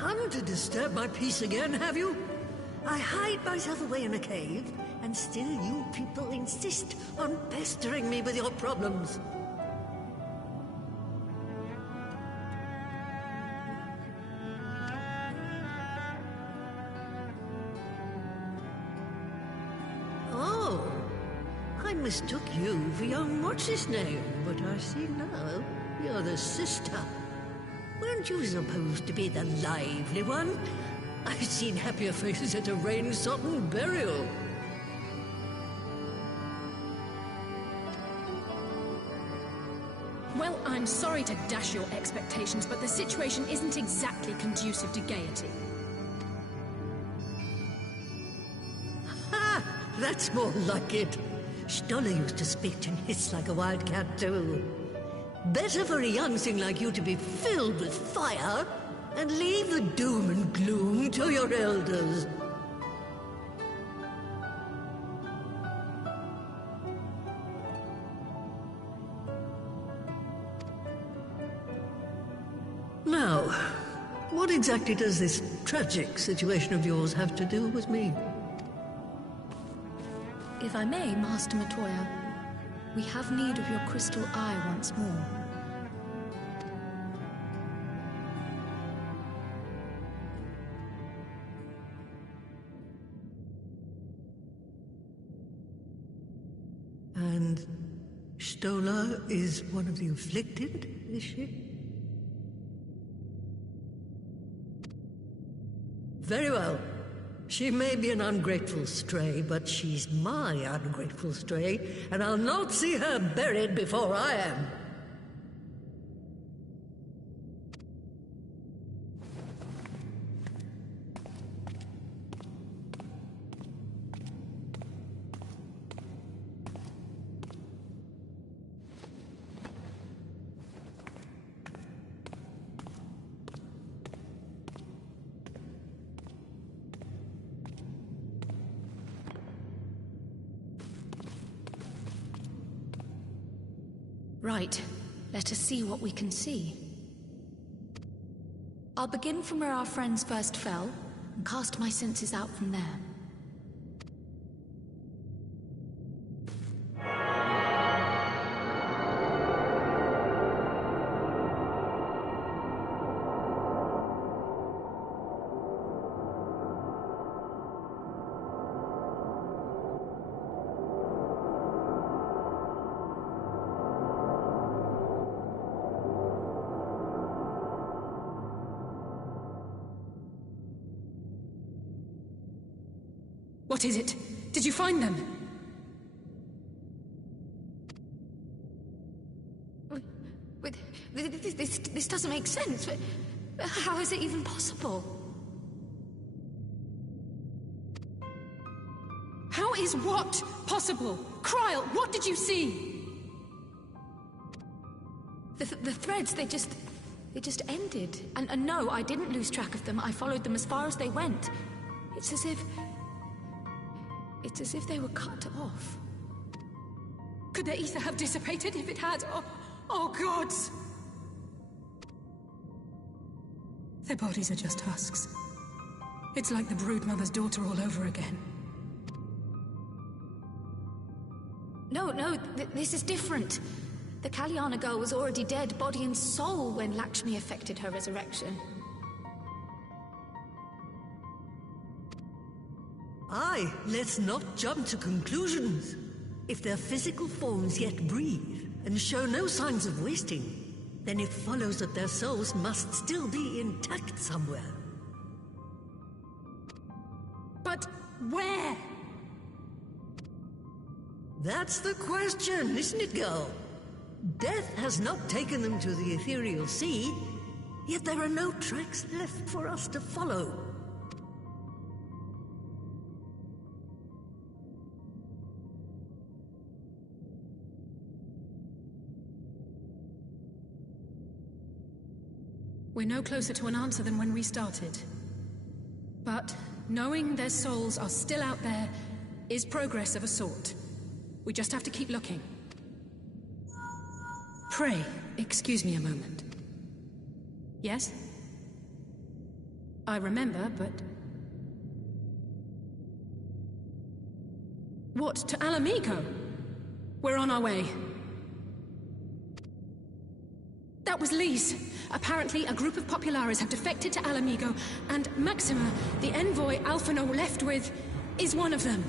come to disturb my peace again, have you? I hide myself away in a cave, and still you people insist on pestering me with your problems. Oh, I mistook you for young what's-his-name, but I see now you're the sister. Weren't you supposed to be the lively one? I've seen happier faces at a rain-sodden burial. Well, I'm sorry to dash your expectations, but the situation isn't exactly conducive to gaiety. Ha! That's more like it. Stoller used to spit and hiss like a wildcat too. Better for a young thing like you to be filled with fire and leave the doom and gloom to your elders. Now, what exactly does this tragic situation of yours have to do with me? If I may, Master Matoya, we have need of your crystal eye once more. And Stoller is one of the afflicted, is she? Very well. She may be an ungrateful stray, but she's my ungrateful stray, and I'll not see her buried before I am. Right. Let us see what we can see. I'll begin from where our friends first fell, and cast my senses out from there. What is it? Did you find them? This doesn't make sense. How is it even possible? How is what possible? Kryl, what did you see? The threads, they just ended. And no, I didn't lose track of them. I followed them as far as they went. It's as if they were cut off. Could their ether have dissipated if it had? Oh gods! Their bodies are just husks. It's like the broodmother's daughter all over again. No, this is different. The Kalyana girl was already dead, body and soul, when Lakshmi effected her resurrection. Aye, let's not jump to conclusions. If their physical forms yet breathe and show no signs of wasting, then it follows that their souls must still be intact somewhere. But where? That's the question, isn't it, girl? Death has not taken them to the ethereal sea, yet there are no tracks left for us to follow. We're no closer to an answer than when we started. But knowing their souls are still out there is progress of a sort. We just have to keep looking. Pray, excuse me a moment. Yes? I remember, but... What, to Alamigo? We're on our way. That was Lee's. Apparently, a group of Populares have defected to Alamigo, and Maxima, the envoy Alphino left with, is one of them.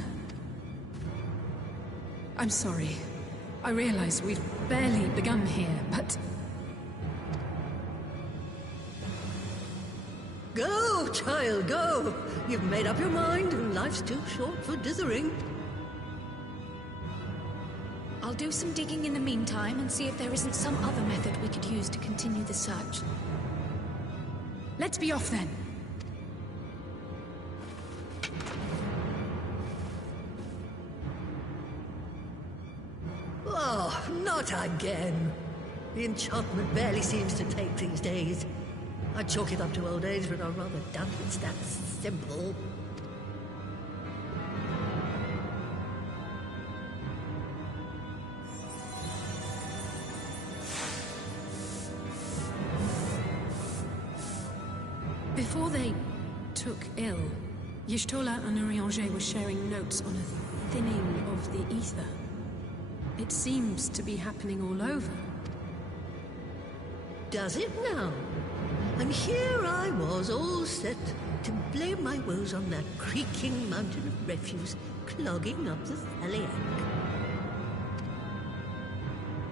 I'm sorry. I realize we've barely begun here, but... Go, child, go! You've made up your mind, and life's too short for dithering. I'll do some digging in the meantime and see if there isn't some other method we could use to continue the search. Let's be off then. Oh, not again. The enchantment barely seems to take these days. I chalk it up to old age, but I'd rather doubt it's that simple. Before they took ill, Y'shtola and Urianger were sharing notes on a thinning of the ether. It seems to be happening all over. Does it now? And here I was, all set to blame my woes on that creaking mountain of refuse clogging up the Thaliac.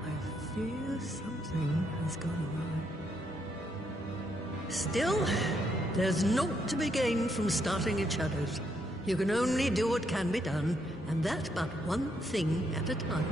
I fear something has gone awry. Still, there's naught to be gained from starting in shadows. You can only do what can be done, and that but one thing at a time.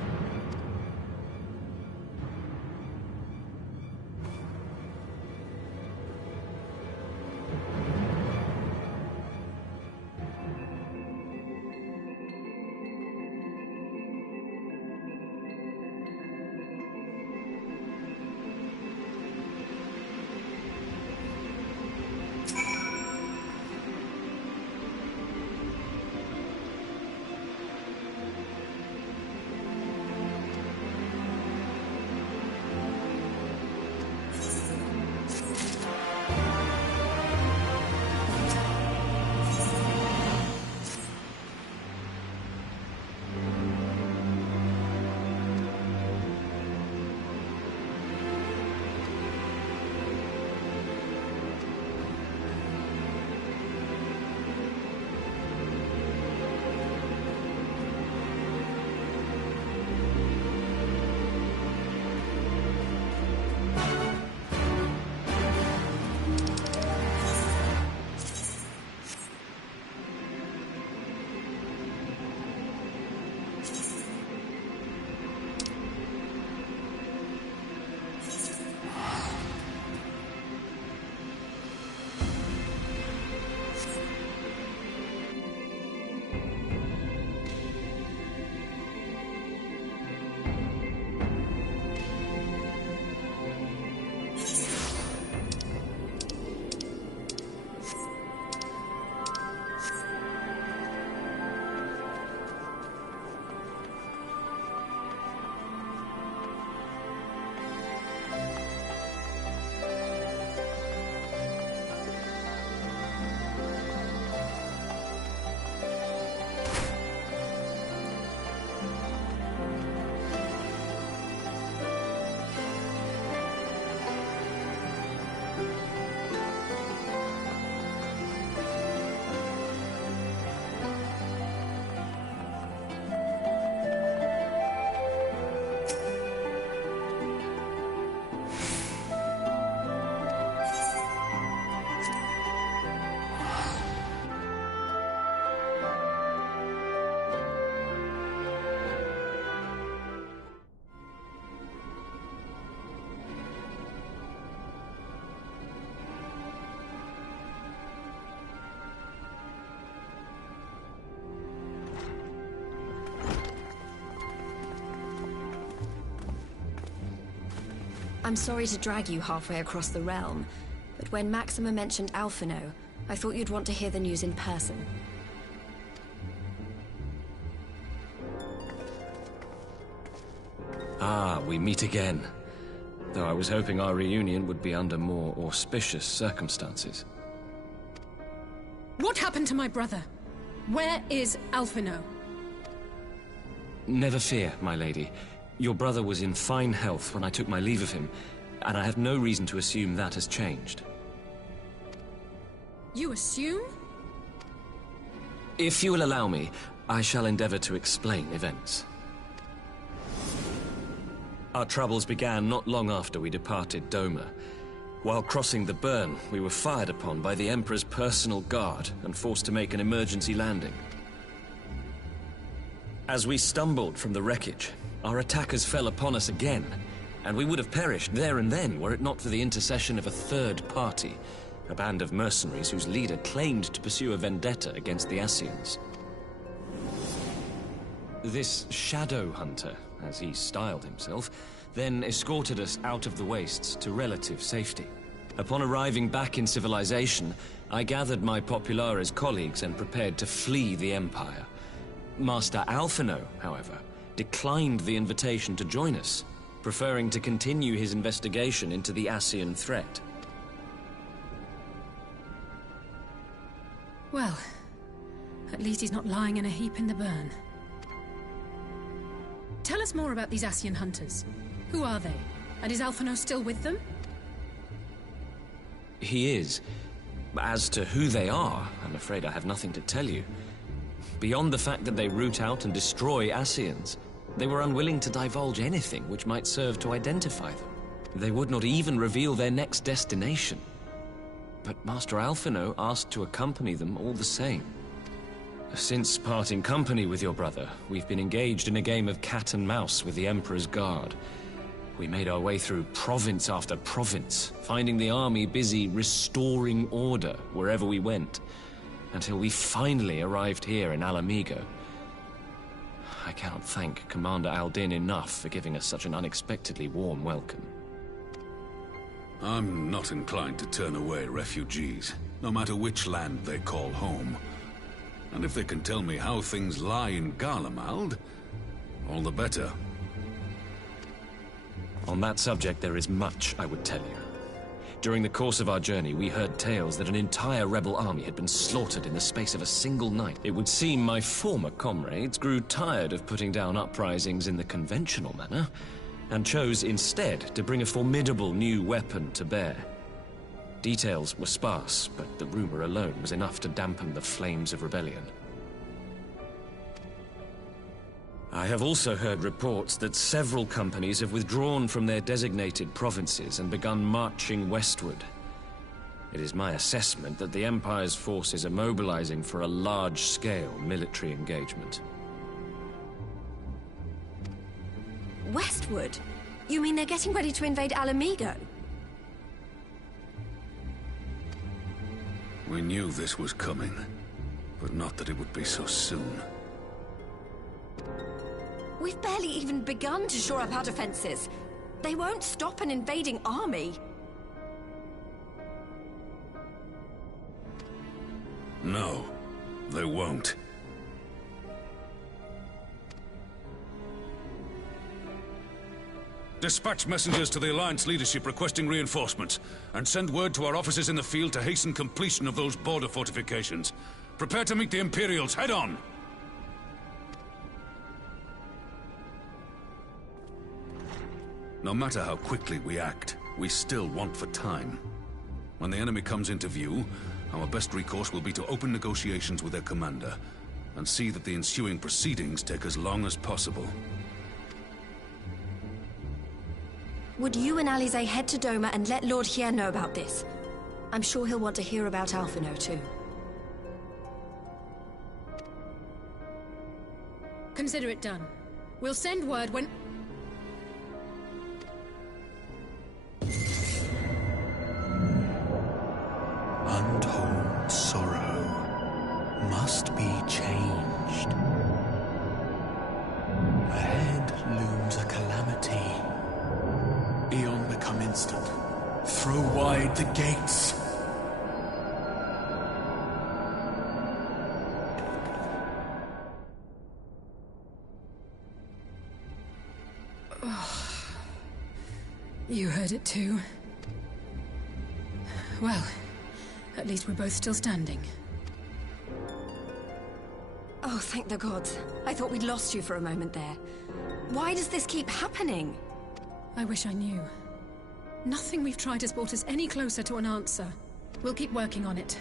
I'm sorry to drag you halfway across the realm, but when Maxima mentioned Alphino, I thought you'd want to hear the news in person. Ah, we meet again. Though I was hoping our reunion would be under more auspicious circumstances. What happened to my brother? Where is Alphino? Never fear, my lady. Your brother was in fine health when I took my leave of him, and I have no reason to assume that has changed. You assume? If you will allow me, I shall endeavor to explain events. Our troubles began not long after we departed Doma. While crossing the burn, we were fired upon by the Emperor's personal guard and forced to make an emergency landing. As we stumbled from the wreckage, our attackers fell upon us again, and we would have perished there and then were it not for the intercession of a third party, a band of mercenaries whose leader claimed to pursue a vendetta against the Ascians. This shadow hunter, as he styled himself, then escorted us out of the wastes to relative safety. Upon arriving back in civilization, I gathered my Populares colleagues and prepared to flee the Empire. Master Alphino, however, declined the invitation to join us, preferring to continue his investigation into the Ascian threat. Well, at least he's not lying in a heap in the burn. Tell us more about these Ascian hunters. Who are they? And is Alphino still with them? He is. As to who they are, I'm afraid I have nothing to tell you. Beyond the fact that they root out and destroy Ascians, they were unwilling to divulge anything which might serve to identify them. They would not even reveal their next destination. But Master Alphino asked to accompany them all the same. Since parting company with your brother, we've been engaged in a game of cat and mouse with the Emperor's guard. We made our way through province after province, finding the army busy restoring order wherever we went, until we finally arrived here in Alamigo. I cannot thank Commander Aldin enough for giving us such an unexpectedly warm welcome. I'm not inclined to turn away refugees, no matter which land they call home. And if they can tell me how things lie in Garlemald, all the better. On that subject, there is much I would tell you. During the course of our journey, we heard tales that an entire rebel army had been slaughtered in the space of a single night. It would seem my former comrades grew tired of putting down uprisings in the conventional manner, and chose instead to bring a formidable new weapon to bear. Details were sparse, but the rumor alone was enough to dampen the flames of rebellion. I have also heard reports that several companies have withdrawn from their designated provinces and begun marching westward. It is my assessment that the Empire's forces are mobilizing for a large-scale military engagement. Westward? You mean they're getting ready to invade Alamigo? We knew this was coming, but not that it would be so soon. We've barely even begun to shore up our defenses. They won't stop an invading army. No, they won't. Dispatch messengers to the Alliance leadership requesting reinforcements, and send word to our officers in the field to hasten completion of those border fortifications. Prepare to meet the Imperials head on! No matter how quickly we act, we still want for time. When the enemy comes into view, our best recourse will be to open negotiations with their commander, and see that the ensuing proceedings take as long as possible. Would you and Alize head to Doma and let Lord Hier know about this? I'm sure he'll want to hear about Alphino too. Consider it done. We'll send word when... Untold sorrow must be changed. Ahead looms a calamity. Eon become instant. Throw wide the gates. You heard it too. Well, at least we're both still standing. Oh, thank the gods. I thought we'd lost you for a moment there. Why does this keep happening? I wish I knew. Nothing we've tried has brought us any closer to an answer. We'll keep working on it.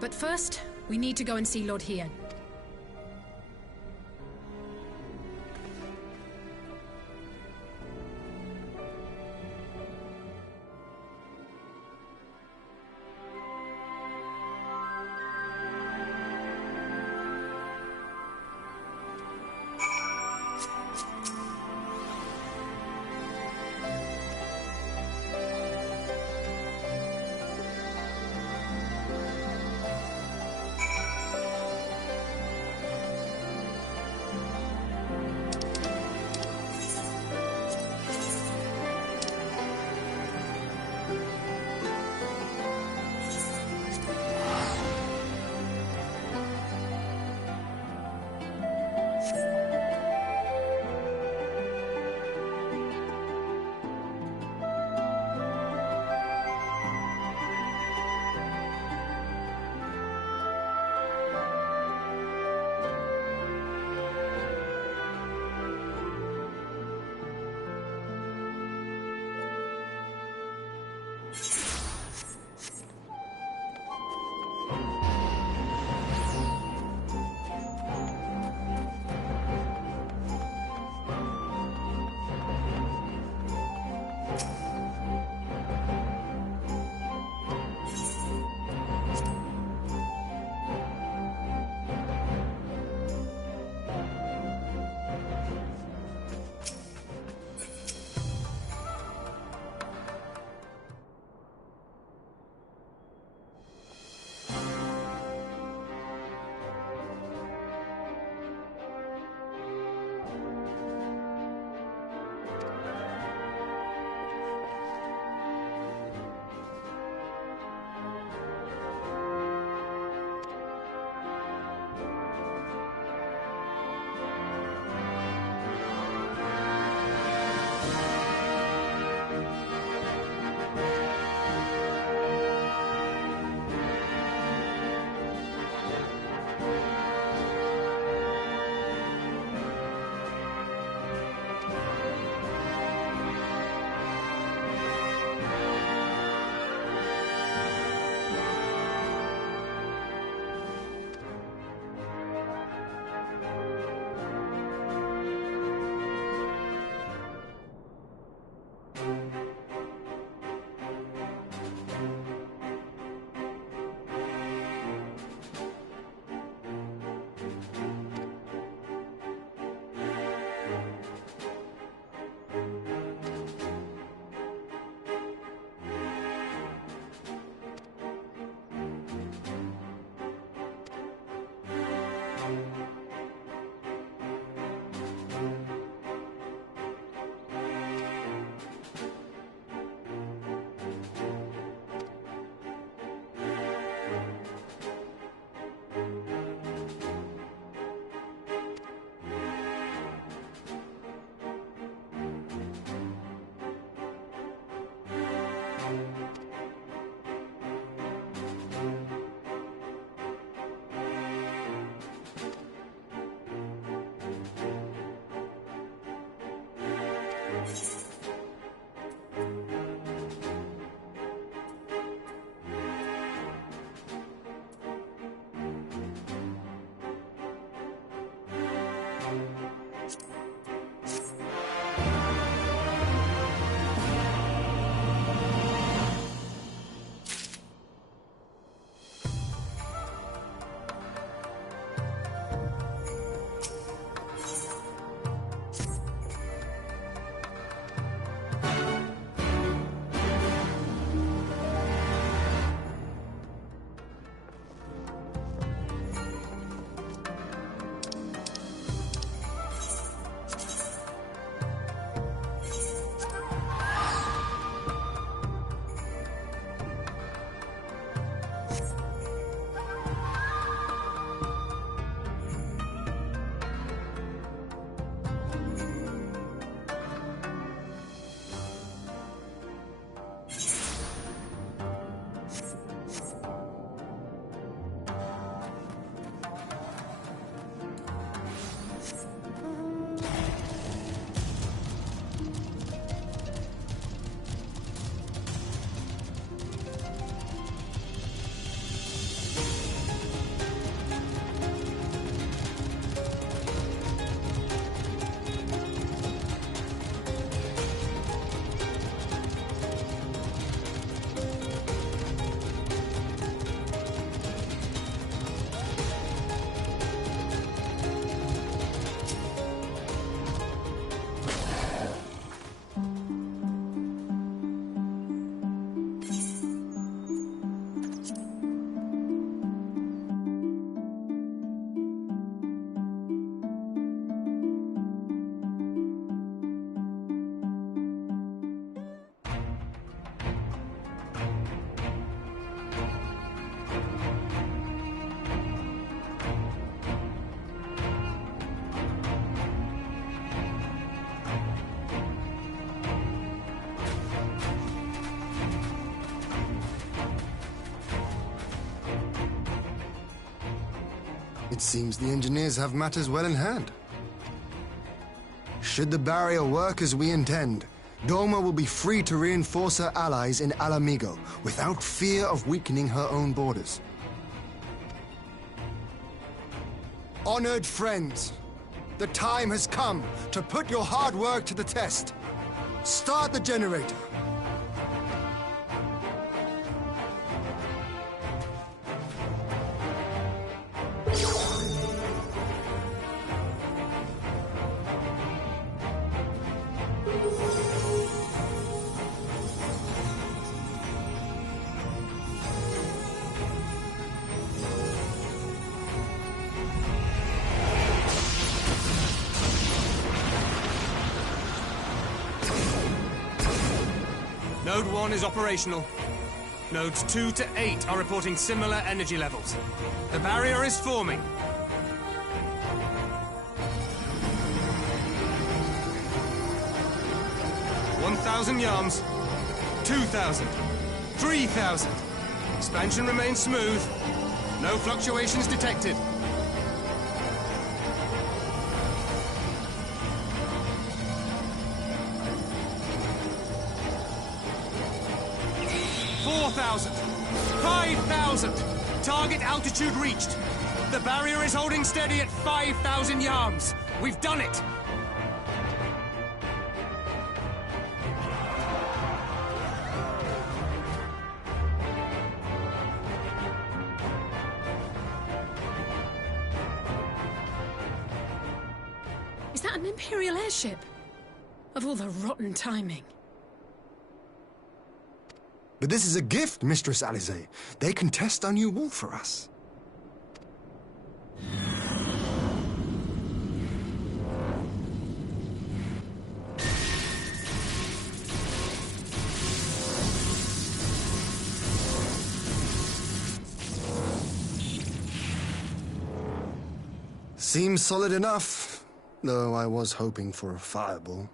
But first, we need to go and see Lord Hien. It seems the engineers have matters well in hand. Should the barrier work as we intend, Doma will be free to reinforce her allies in Alamigo without fear of weakening her own borders. Honored friends, the time has come to put your hard work to the test. Start the generator. Node 1 is operational. Nodes 2 to 8 are reporting similar energy levels. The barrier is forming. $1,000 yards. 2,000. 3,000. Expansion remains smooth. No fluctuations detected. 4,000! 5,000! Target altitude reached! The barrier is holding steady at 5,000 yards! We've done it! Is that an Imperial airship? Of all the rotten timing. But this is a gift, Mistress Alize. They can test our new wall for us. Seems solid enough, though I was hoping for a fireball.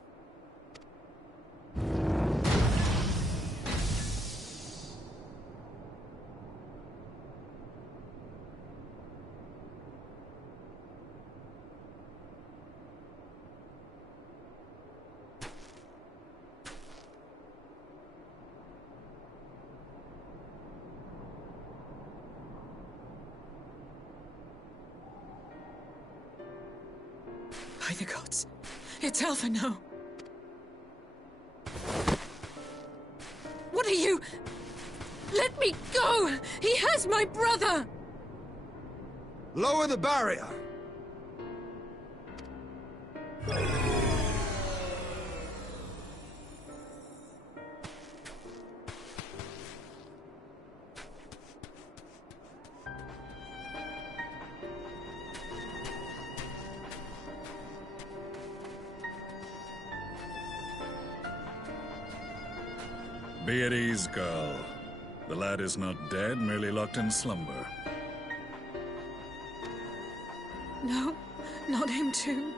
By the gods, it's Alphino. What are you? Let me go! He has my brother! Lower the barrier! Be at ease, girl. The lad is not dead, merely locked in slumber. No, not him too.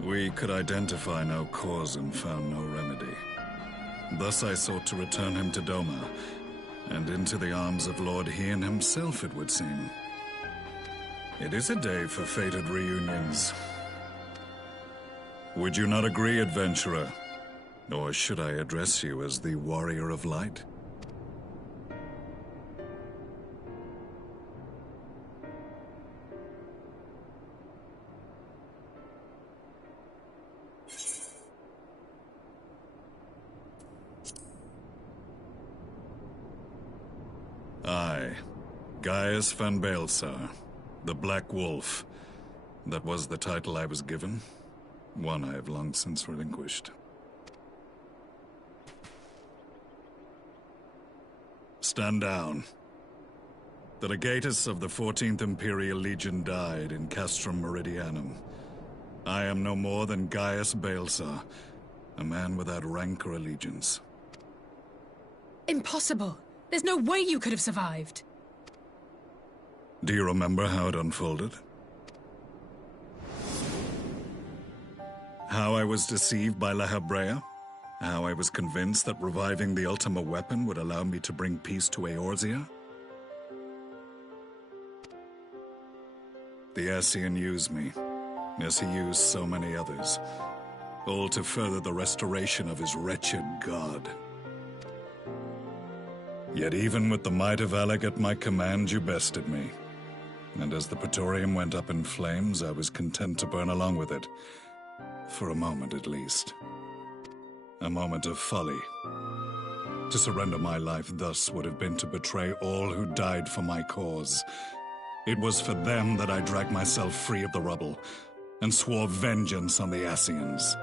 We could identify no cause and found no remedy. Thus I sought to return him to Doma, and into the arms of Lord Hien himself, it would seem. It is a day for fated reunions. Would you not agree, adventurer? Or should I address you as the Warrior of Light? I, Gaius van Baelsar, the Black Wolf. That was the title I was given. One I have long since relinquished. Stand down. The legatus of the 14th Imperial Legion died in Castrum Meridianum. I am no more than Gaius Baelsar, a man without rank or allegiance. Impossible. There's no way you could have survived. Do you remember how it unfolded? How I was deceived by La Habrea? How I was convinced that reviving the Ultima weapon would allow me to bring peace to Eorzea? The Ascian used me, as he used so many others, all to further the restoration of his wretched god. Yet even with the might of Alec at my command, you bested me. And as the Praetorium went up in flames, I was content to burn along with it. For a moment at least. A moment of folly. To surrender my life thus would have been to betray all who died for my cause. It was for them that I dragged myself free of the rubble, and swore vengeance on the Ascians.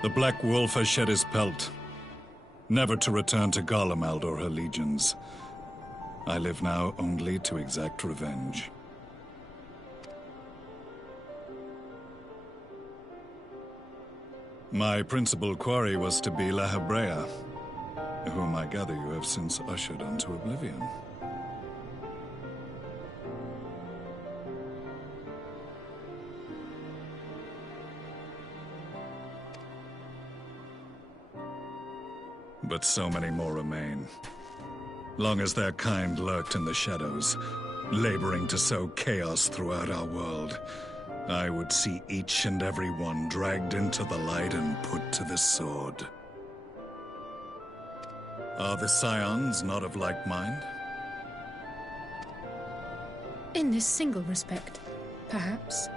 The Black Wolf has shed his pelt, never to return to Garlemald or her legions. I live now only to exact revenge. My principal quarry was to be La Habrea, whom I gather you have since ushered unto oblivion. But so many more remain. Long as their kind lurked in the shadows, laboring to sow chaos throughout our world, I would see each and every one dragged into the light and put to the sword. Are the Scions not of like mind? In this single respect, perhaps.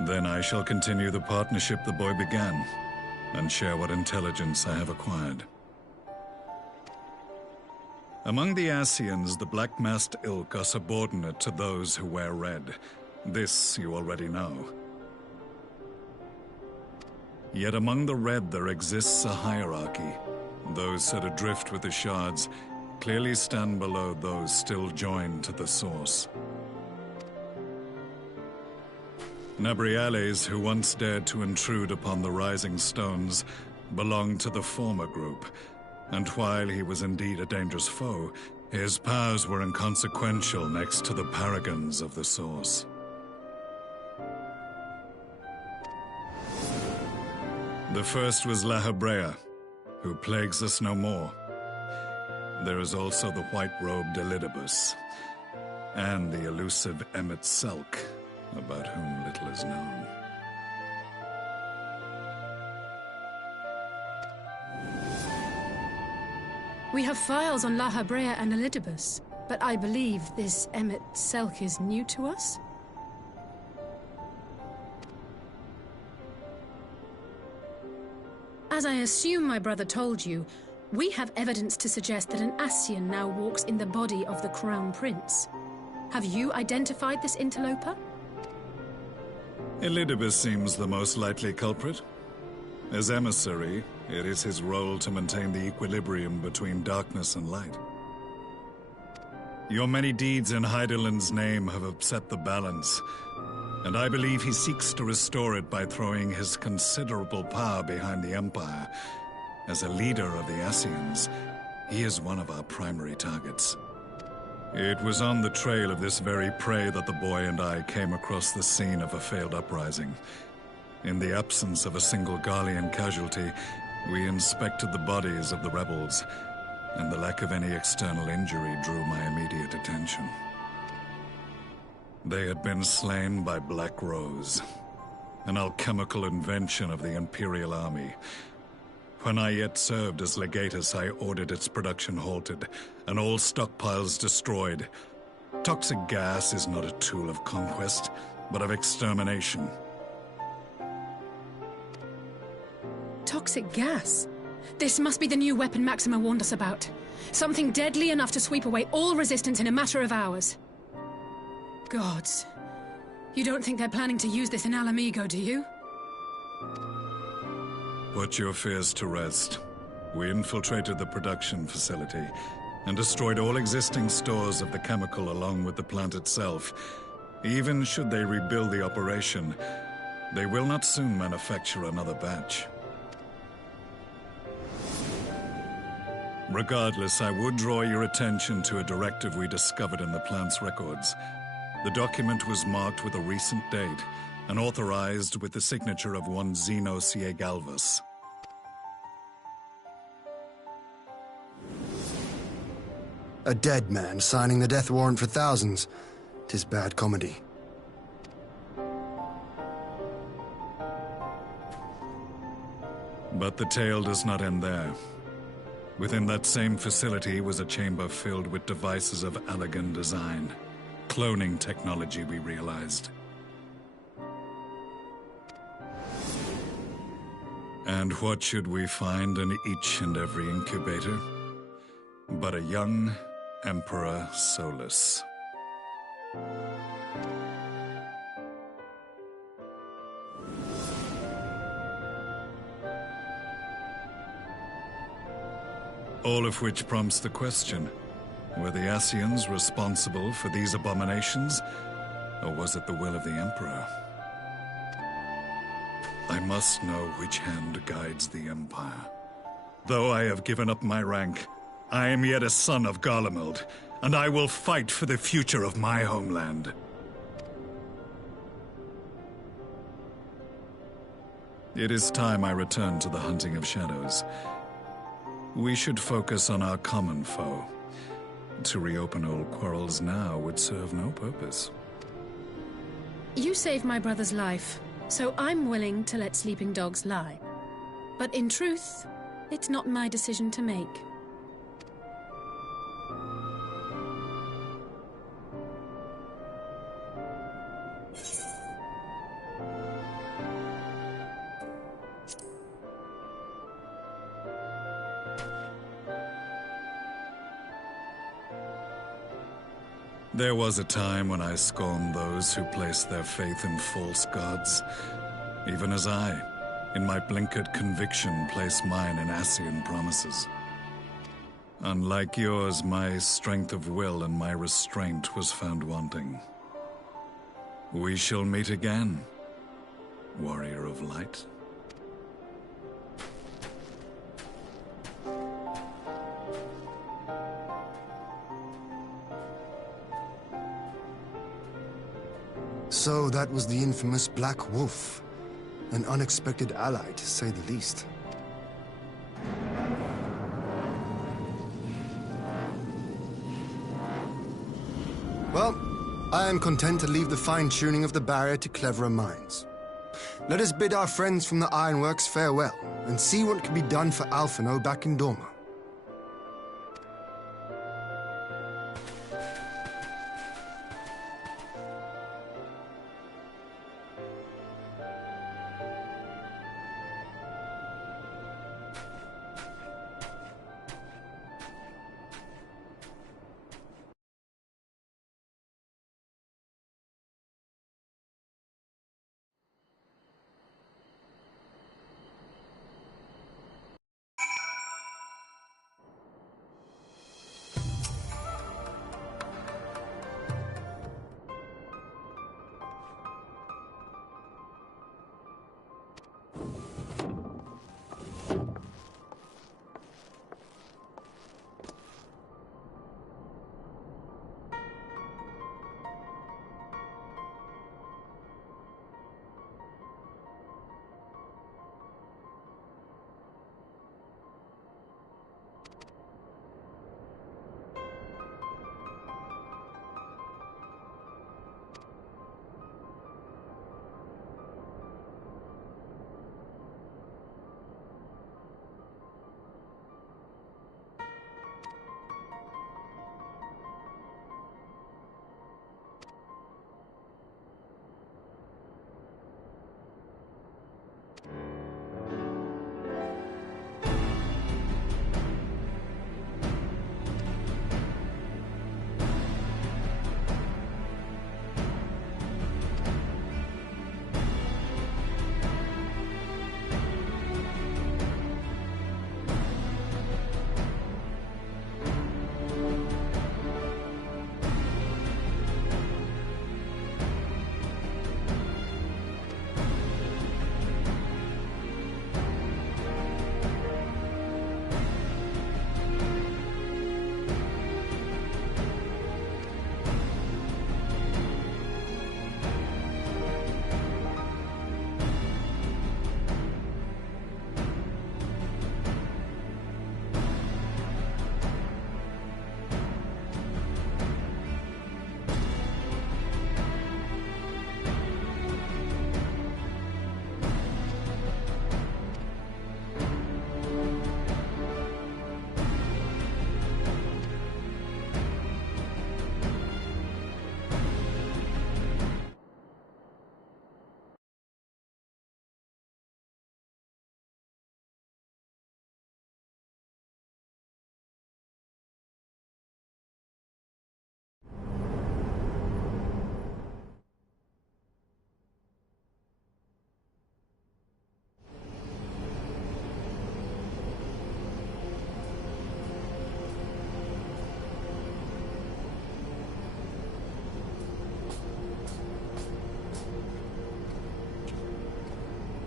Then I shall continue the partnership the boy began, and share what intelligence I have acquired. Among the Ascians, the Black-Masked Ilk are subordinate to those who wear red. This you already know. Yet among the Red there exists a hierarchy. Those set adrift with the shards clearly stand below those still joined to the source. Nabriales, who once dared to intrude upon the Rising Stones, belonged to the former group, and while he was indeed a dangerous foe, his powers were inconsequential next to the paragons of the Source. The first was La Habrea, who plagues us no more. There is also the white-robed Elidibus, and the elusive Emmet Selk, about whom little is known. We have files on La Habrea and Elidibus, but I believe this Emmet Selk is new to us? As I assume my brother told you, we have evidence to suggest that an Ascian now walks in the body of the Crown Prince. Have you identified this interloper? Elidibus seems the most likely culprit. As emissary, it is his role to maintain the equilibrium between darkness and light. Your many deeds in Hydaelyn's name have upset the balance, and I believe he seeks to restore it by throwing his considerable power behind the Empire. As a leader of the Ascians, he is one of our primary targets. It was on the trail of this very prey that the boy and I came across the scene of a failed uprising. In the absence of a single Garlean casualty, we inspected the bodies of the rebels, and the lack of any external injury drew my immediate attention. They had been slain by Black Rose, an alchemical invention of the Imperial Army. When I yet served as legatus, I ordered its production halted, and all stockpiles destroyed. Toxic gas is not a tool of conquest, but of extermination. Toxic gas? This must be the new weapon Maxima warned us about. Something deadly enough to sweep away all resistance in a matter of hours. Gods. You don't think they're planning to use this in Alamigo, do you? Put your fears to rest. We infiltrated the production facility and destroyed all existing stores of the chemical along with the plant itself. Even should they rebuild the operation, they will not soon manufacture another batch. Regardless, I would draw your attention to a directive we discovered in the plant's records. The document was marked with a recent date and authorized with the signature of one Zeno Galvas. A dead man signing the death warrant for thousands. 'Tis bad comedy. But the tale does not end there. Within that same facility was a chamber filled with devices of elegant design. Cloning technology, we realized. And what should we find in each and every incubator? But a young Emperor Solus. All of which prompts the question, were the Ascians responsible for these abominations, or was it the will of the Emperor? I must know which hand guides the Empire. Though I have given up my rank, I am yet a son of Garlemald, and I will fight for the future of my homeland. It is time I return to the hunting of shadows. We should focus on our common foe. To reopen old quarrels now would serve no purpose. You saved my brother's life, so I'm willing to let sleeping dogs lie. But in truth, it's not my decision to make. There was a time when I scorned those who placed their faith in false gods, even as I, in my blinkered conviction, place mine in Ascian promises. Unlike yours, my strength of will and my restraint was found wanting. We shall meet again, warrior of light. So that was the infamous Black Wolf. An unexpected ally, to say the least. Well, I am content to leave the fine-tuning of the barrier to cleverer minds. Let us bid our friends from the Ironworks farewell, and see what can be done for Alphinaud back in Dorma.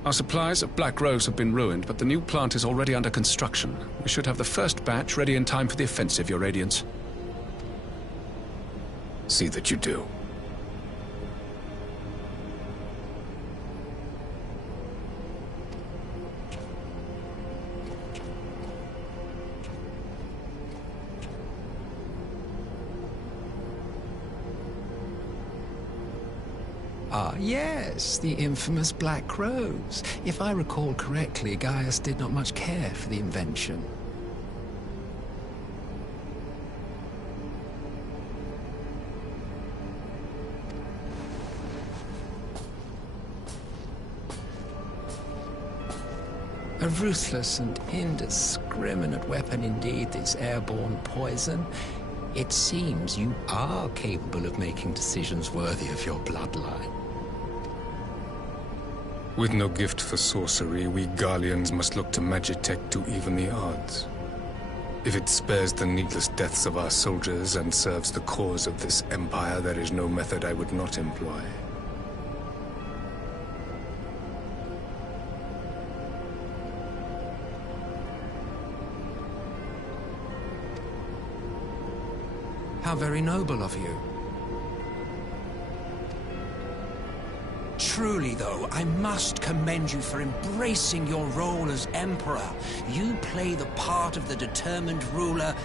Our supplies of Black Rose have been ruined, but the new plant is already under construction. We should have the first batch ready in time for the offensive, Your Radiance. See that you do. Ah, yes, the infamous Black Rose. If I recall correctly, Gaius did not much care for the invention. A ruthless and indiscriminate weapon indeed, this airborne poison. It seems you are capable of making decisions worthy of your bloodline. With no gift for sorcery, we Garleans must look to Magitech to even the odds. If it spares the needless deaths of our soldiers and serves the cause of this empire, there is no method I would not employ. How very noble of you. Truly, though, I must commend you for embracing your role as Emperor. You play the part of the determined ruler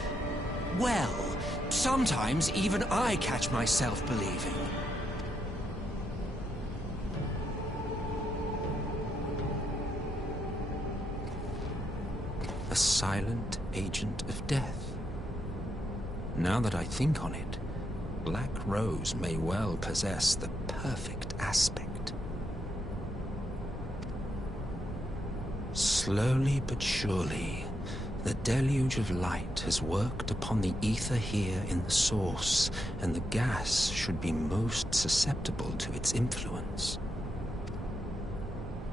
well. Sometimes even I catch myself believing. A silent agent of death. Now that I think on it, Black Rose may well possess the perfect aspect. Slowly but surely, the deluge of light has worked upon the ether here in the source, and the gas should be most susceptible to its influence.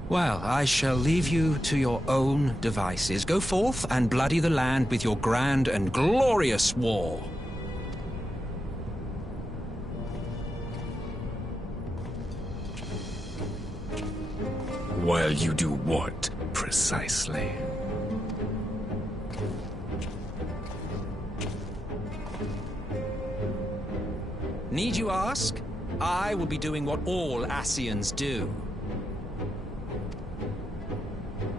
Well, I shall leave you to your own devices. Go forth and bloody the land with your grand and glorious war. While you do what, precisely? Need you ask? I will be doing what all Ascians do.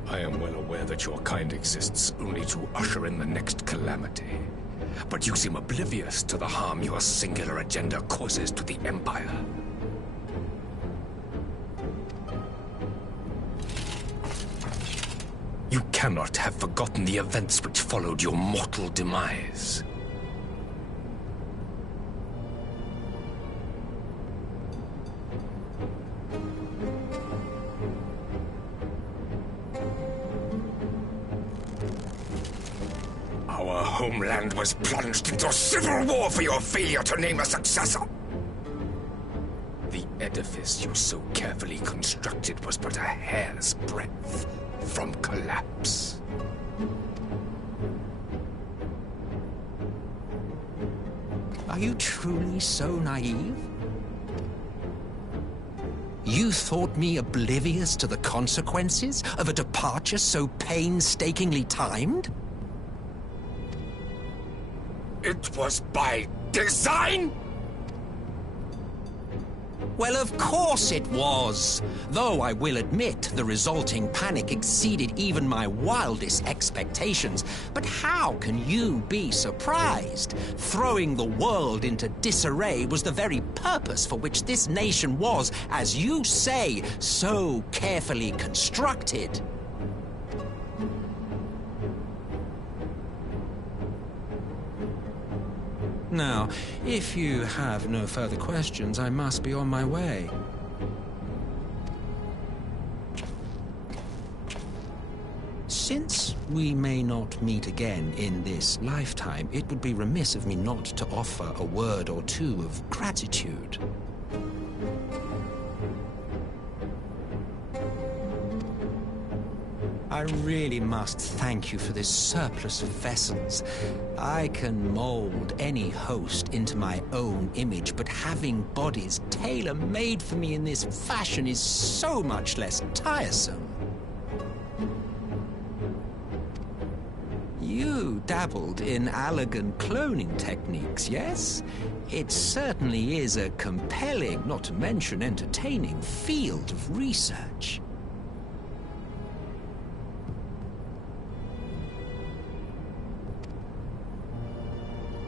I am well aware that your kind exists only to usher in the next calamity. But you seem oblivious to the harm your singular agenda causes to the Empire. You cannot have forgotten the events which followed your mortal demise. Our homeland was plunged into civil war for your failure to name a successor. The edifice you so carefully constructed was but a hair's breadth from collapse. Are you truly so naive? You thought me oblivious to the consequences of a departure so painstakingly timed? It was by design? Well, of course it was. Though I will admit the resulting panic exceeded even my wildest expectations. But how can you be surprised? Throwing the world into disarray was the very purpose for which this nation was, as you say, so carefully constructed. Now, if you have no further questions, I must be on my way. Since we may not meet again in this lifetime, it would be remiss of me not to offer a word or two of gratitude. I really must thank you for this surplus of vessels. I can mold any host into my own image, but having bodies tailor-made for me in this fashion is so much less tiresome. You dabbled in Allagan cloning techniques, yes? It certainly is a compelling, not to mention entertaining, field of research.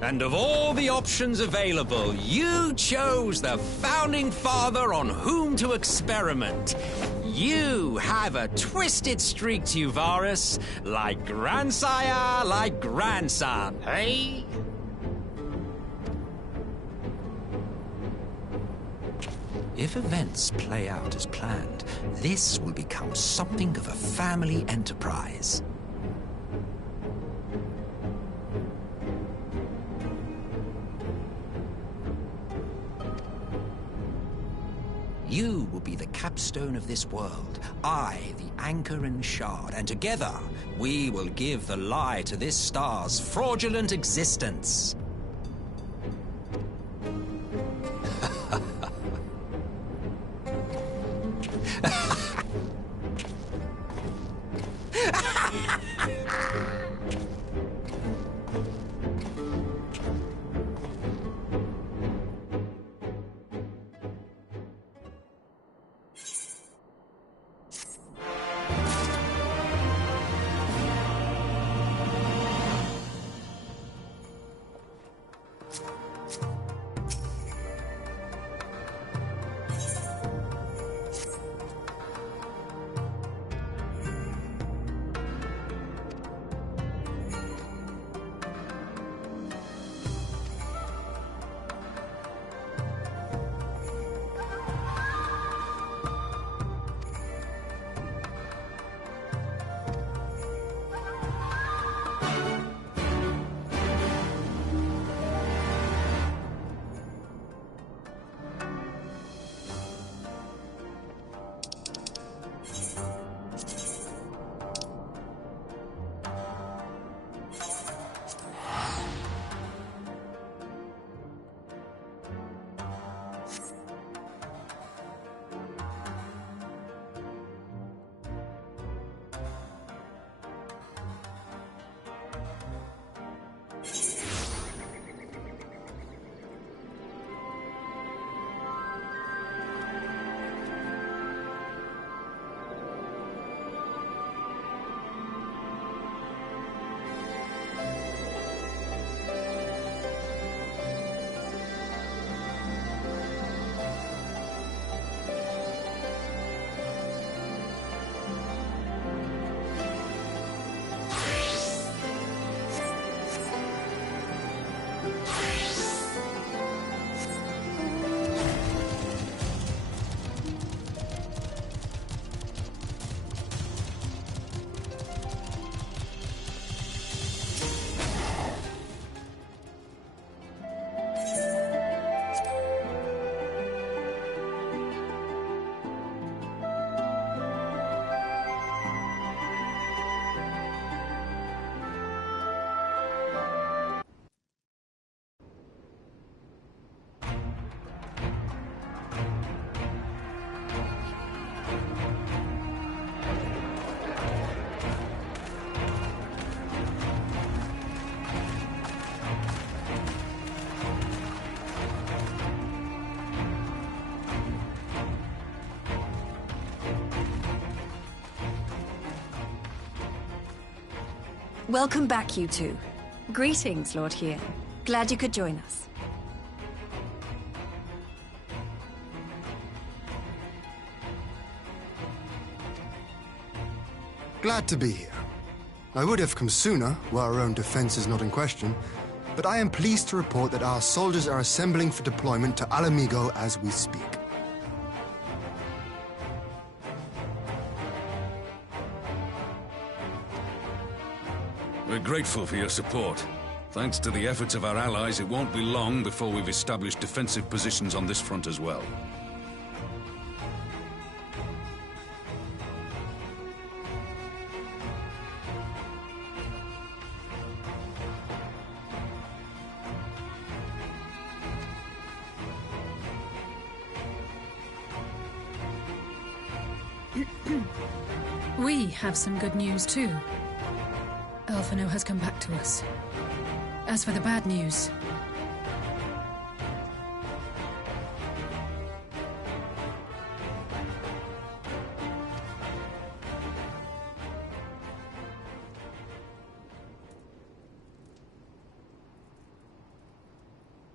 And of all the options available, you chose the Founding Father on whom to experiment. You have a twisted streak to you, Varus, like grandsire, like grandson, hey? If events play out as planned, this will become something of a family enterprise. You will be the capstone of this world, I, the anchor and shard, and together we will give the lie to this star's fraudulent existence. Welcome back, you two. Greetings, Lord Here. Glad you could join us. Glad to be here. I would have come sooner, were our own defense is not in question, but I am pleased to report that our soldiers are assembling for deployment to Alamigo as we speak. We're grateful for your support. Thanks to the efforts of our allies, it won't be long before we've established defensive positions on this front as well. We have some good news too. Alphino has come back to us. As for the bad news...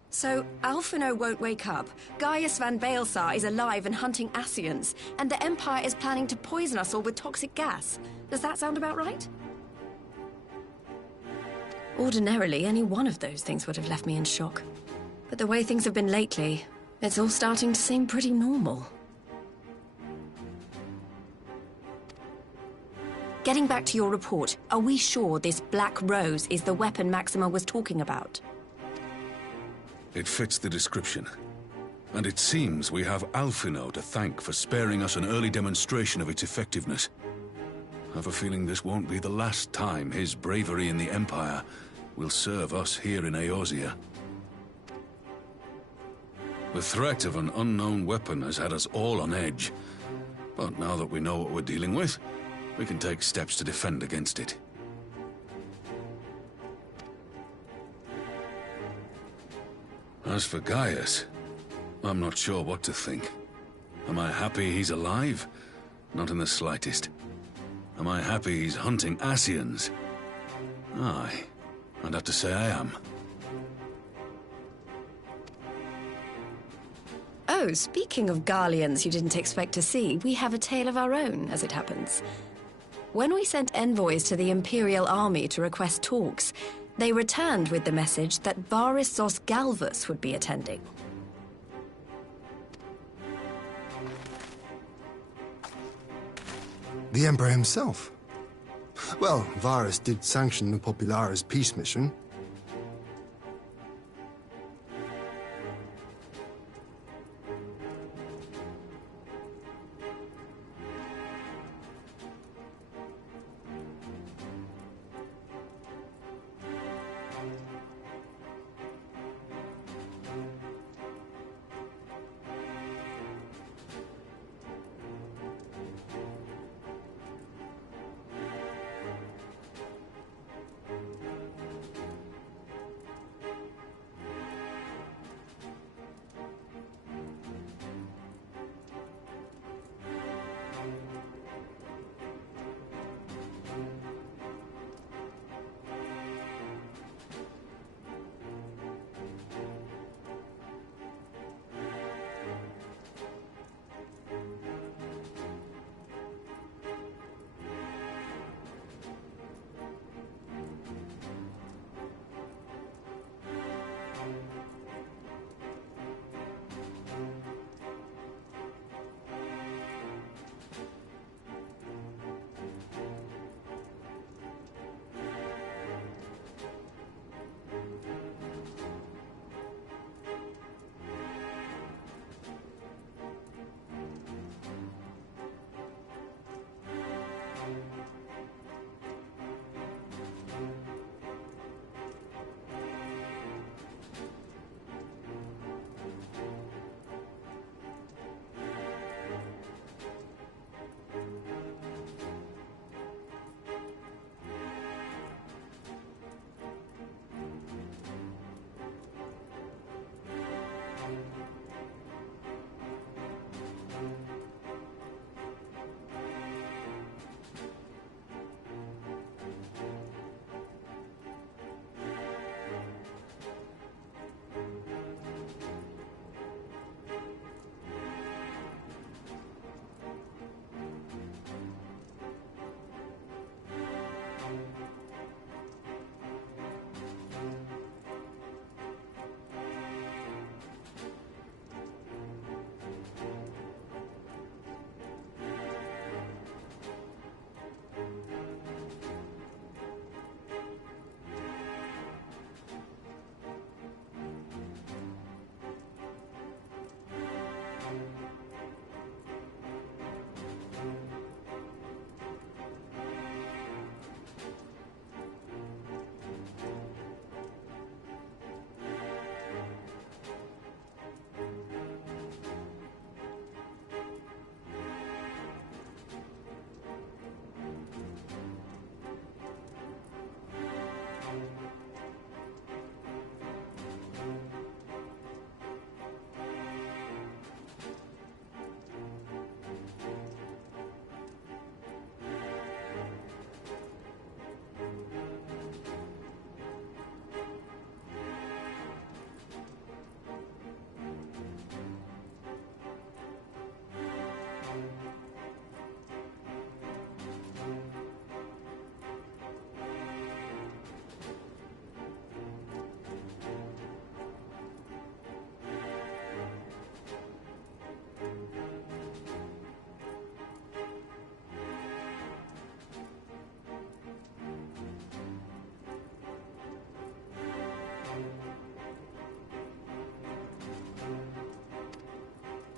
So, Alphino won't wake up, Gaius van Baelsar is alive and hunting Ascians, and the Empire is planning to poison us all with toxic gas. Does that sound about right? Ordinarily, any one of those things would have left me in shock. But the way things have been lately, it's all starting to seem pretty normal. Getting back to your report, are we sure this Black Rose is the weapon Maxima was talking about? It fits the description. And it seems we have Alphino to thank for sparing us an early demonstration of its effectiveness. I have a feeling this won't be the last time his bravery in the Empire will serve us here in Eorzea. The threat of an unknown weapon has had us all on edge. But now that we know what we're dealing with, we can take steps to defend against it. As for Gaius, I'm not sure what to think. Am I happy he's alive? Not in the slightest. Am I happy he's hunting Ascians? Aye, I'd have to say I am. Oh, speaking of Garleans you didn't expect to see, we have a tale of our own, as it happens. When we sent envoys to the Imperial Army to request talks, they returned with the message that Varys Zos Galvus would be attending. The Emperor himself. Well, Varys did sanction the Popularis peace mission.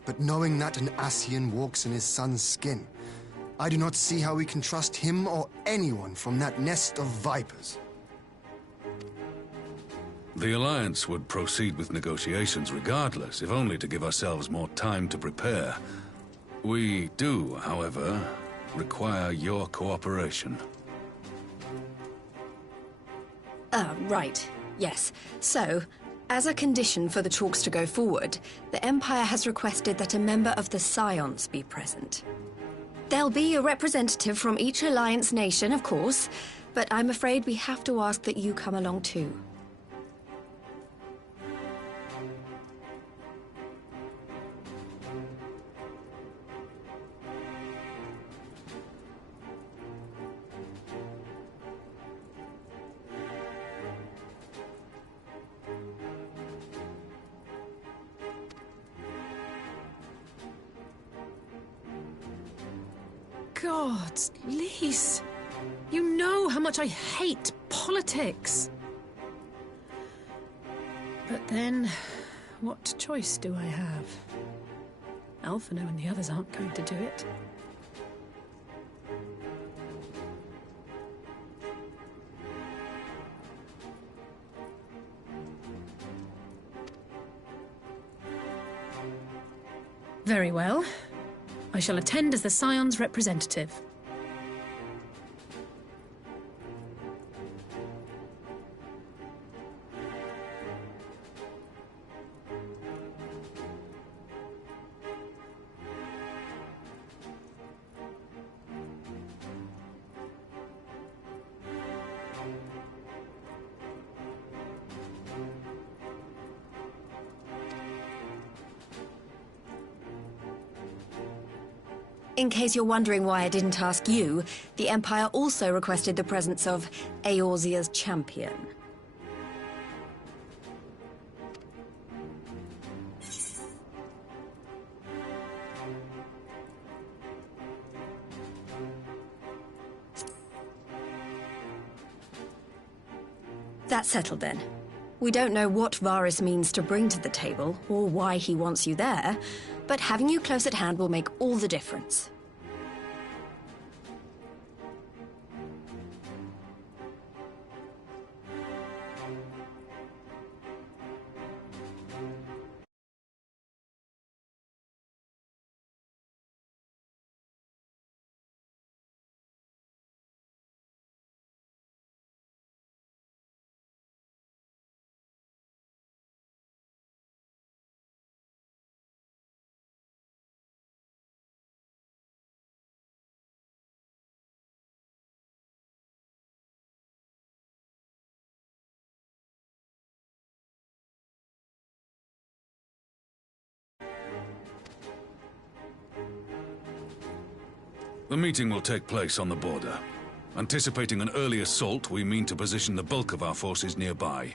but knowing that an Ascian walks in his son's skin, I do not see how we can trust him or anyone from that nest of vipers. The Alliance would proceed with negotiations regardless, if only to give ourselves more time to prepare. We do, however, require your cooperation. Right. Yes. So, as a condition for the talks to go forward, the Empire has requested that a member of the Scions be present. There'll be a representative from each Alliance nation, of course, but I'm afraid we have to ask that you come along too. Gods, Lise, you know how much I hate politics. But then, what choice do I have? Alphino and the others aren't going to do it. Very well. I shall attend as the Scion's representative. In case you're wondering why I didn't ask you, the Empire also requested the presence of Eorzea's champion. That's settled then. We don't know what Varys means to bring to the table, or why he wants you there, but having you close at hand will make all the difference. The meeting will take place on the border. Anticipating an early assault, we mean to position the bulk of our forces nearby.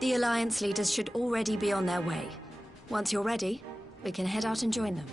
The Alliance leaders should already be on their way. Once you're ready, we can head out and join them.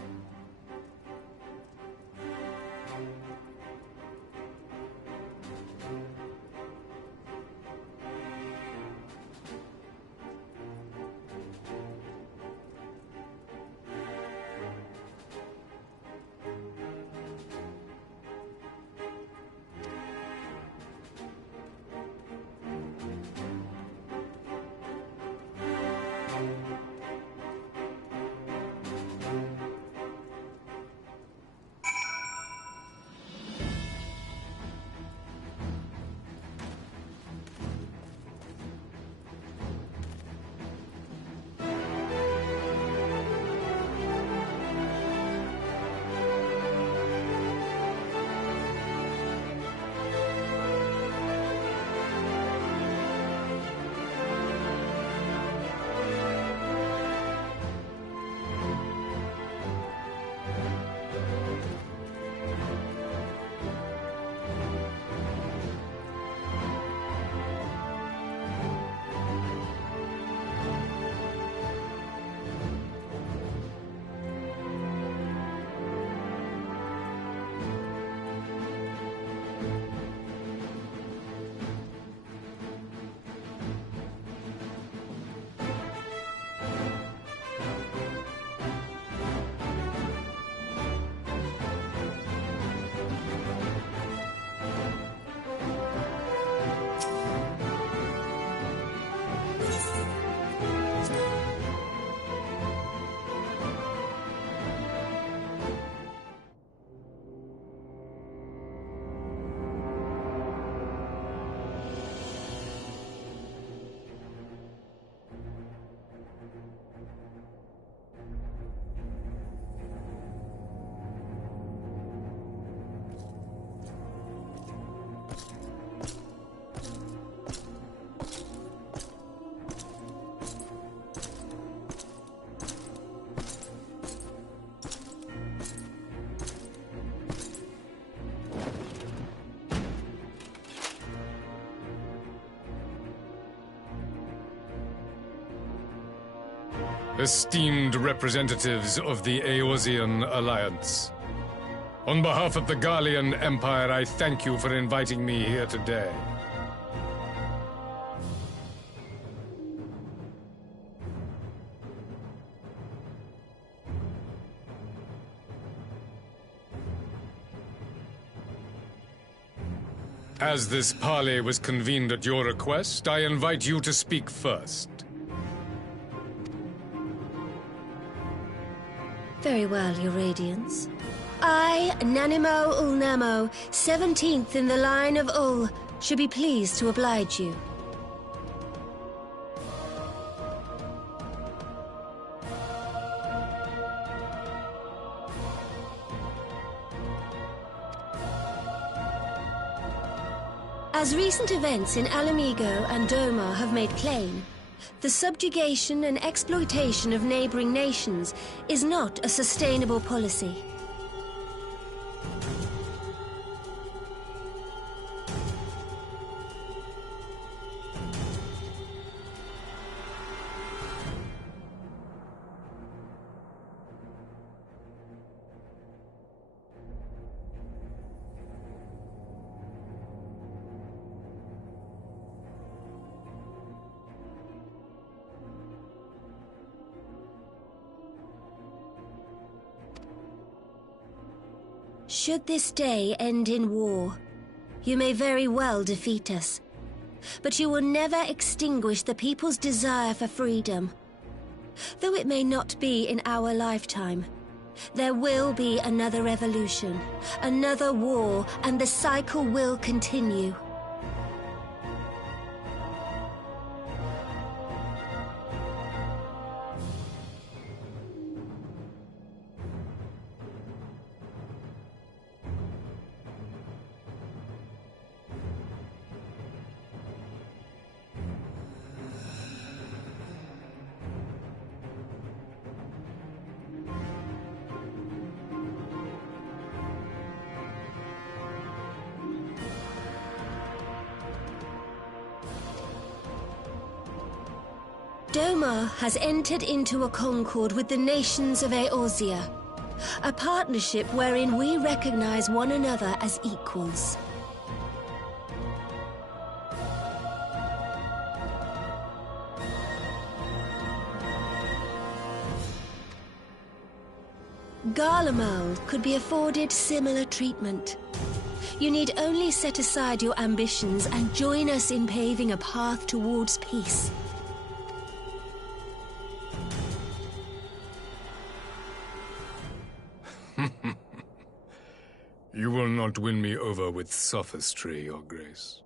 Esteemed representatives of the Eorzean Alliance, on behalf of the Garlean Empire, I thank you for inviting me here today. As this parley was convened at your request, I invite you to speak first. Very well, Your Radiance. I, Nanimo Ulnamo, 17th in the line of Ul, should be pleased to oblige you. As recent events in Alamigo and Doma have made plain, the subjugation and exploitation of neighboring nations is not a sustainable policy. Should this day end in war, you may very well defeat us. But you will never extinguish the people's desire for freedom. Though it may not be in our lifetime, there will be another revolution, another war, and the cycle will continue. Doma has entered into a concord with the nations of Eorzea, a partnership wherein we recognize one another as equals. Garlemald could be afforded similar treatment. You need only set aside your ambitions and join us in paving a path towards peace. You will not win me over with sophistry, Your Grace.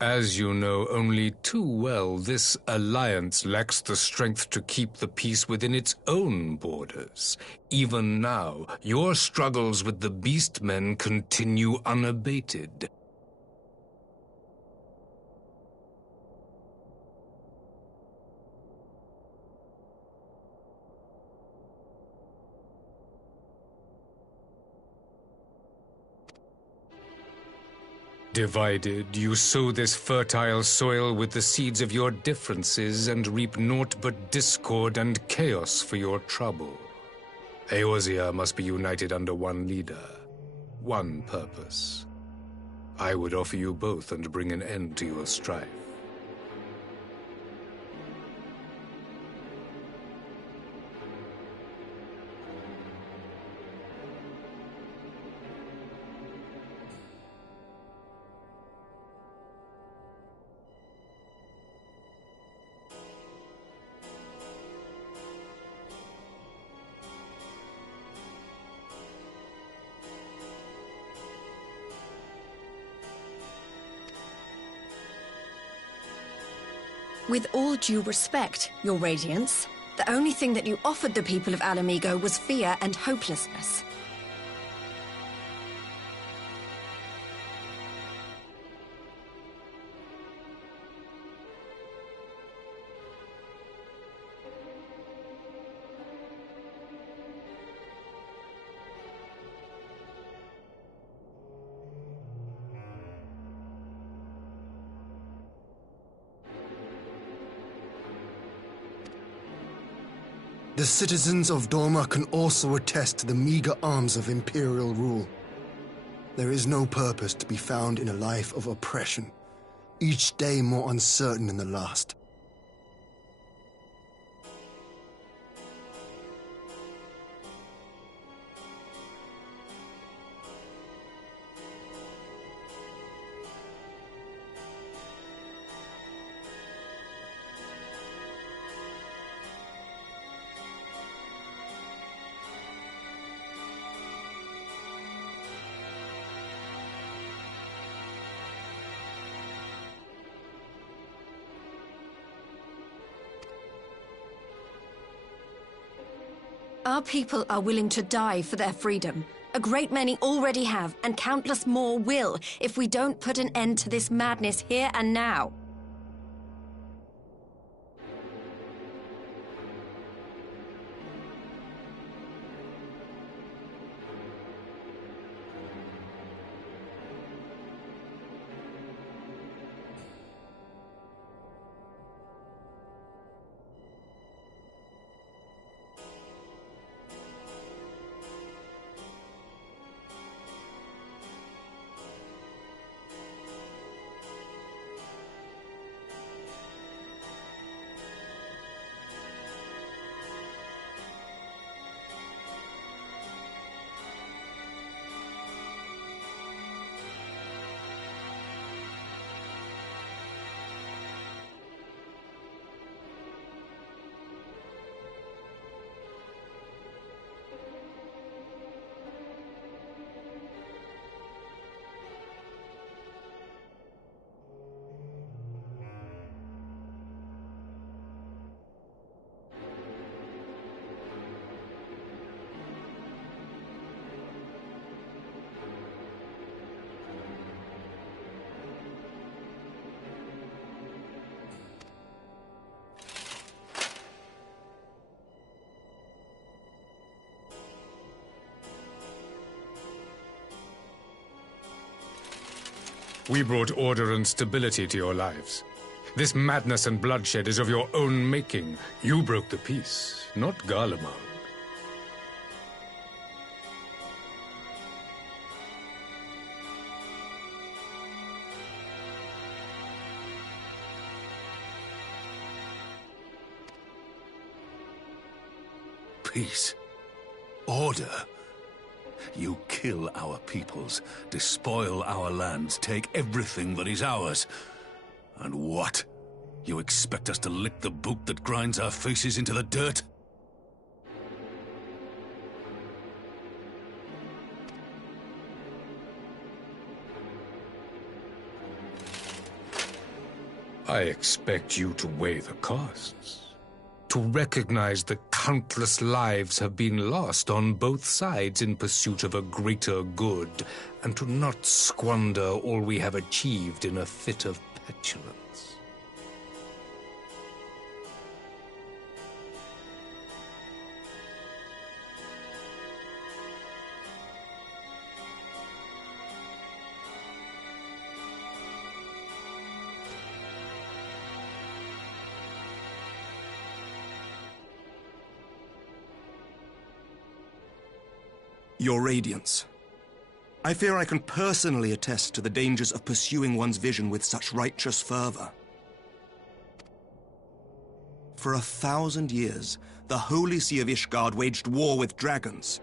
As you know only too well, this alliance lacks the strength to keep the peace within its own borders. Even now, your struggles with the Beastmen continue unabated. Divided, you sow this fertile soil with the seeds of your differences and reap naught but discord and chaos for your trouble. Eorzea must be united under one leader, one purpose. I would offer you both and bring an end to your strife. With all due respect, Your Radiance, the only thing that you offered the people of Alamigo was fear and hopelessness. The citizens of Dorma can also attest to the meager arms of Imperial rule. There is no purpose to be found in a life of oppression, each day more uncertain than the last. Our people are willing to die for their freedom. A great many already have, and countless more will, if we don't put an end to this madness here and now. We brought order and stability to your lives. This madness and bloodshed is of your own making. You broke the peace, not Garlemald. Peace. Order. You kill our peoples, despoil our lands, take everything that is ours. And what? You expect us to lick the boot that grinds our faces into the dirt? I expect you to weigh the costs. To recognize the countless lives have been lost on both sides in pursuit of a greater good, and to not squander all we have achieved in a fit of petulance. Your Radiance. I fear I can personally attest to the dangers of pursuing one's vision with such righteous fervor. For 1,000 years, the Holy See of Ishgard waged war with dragons.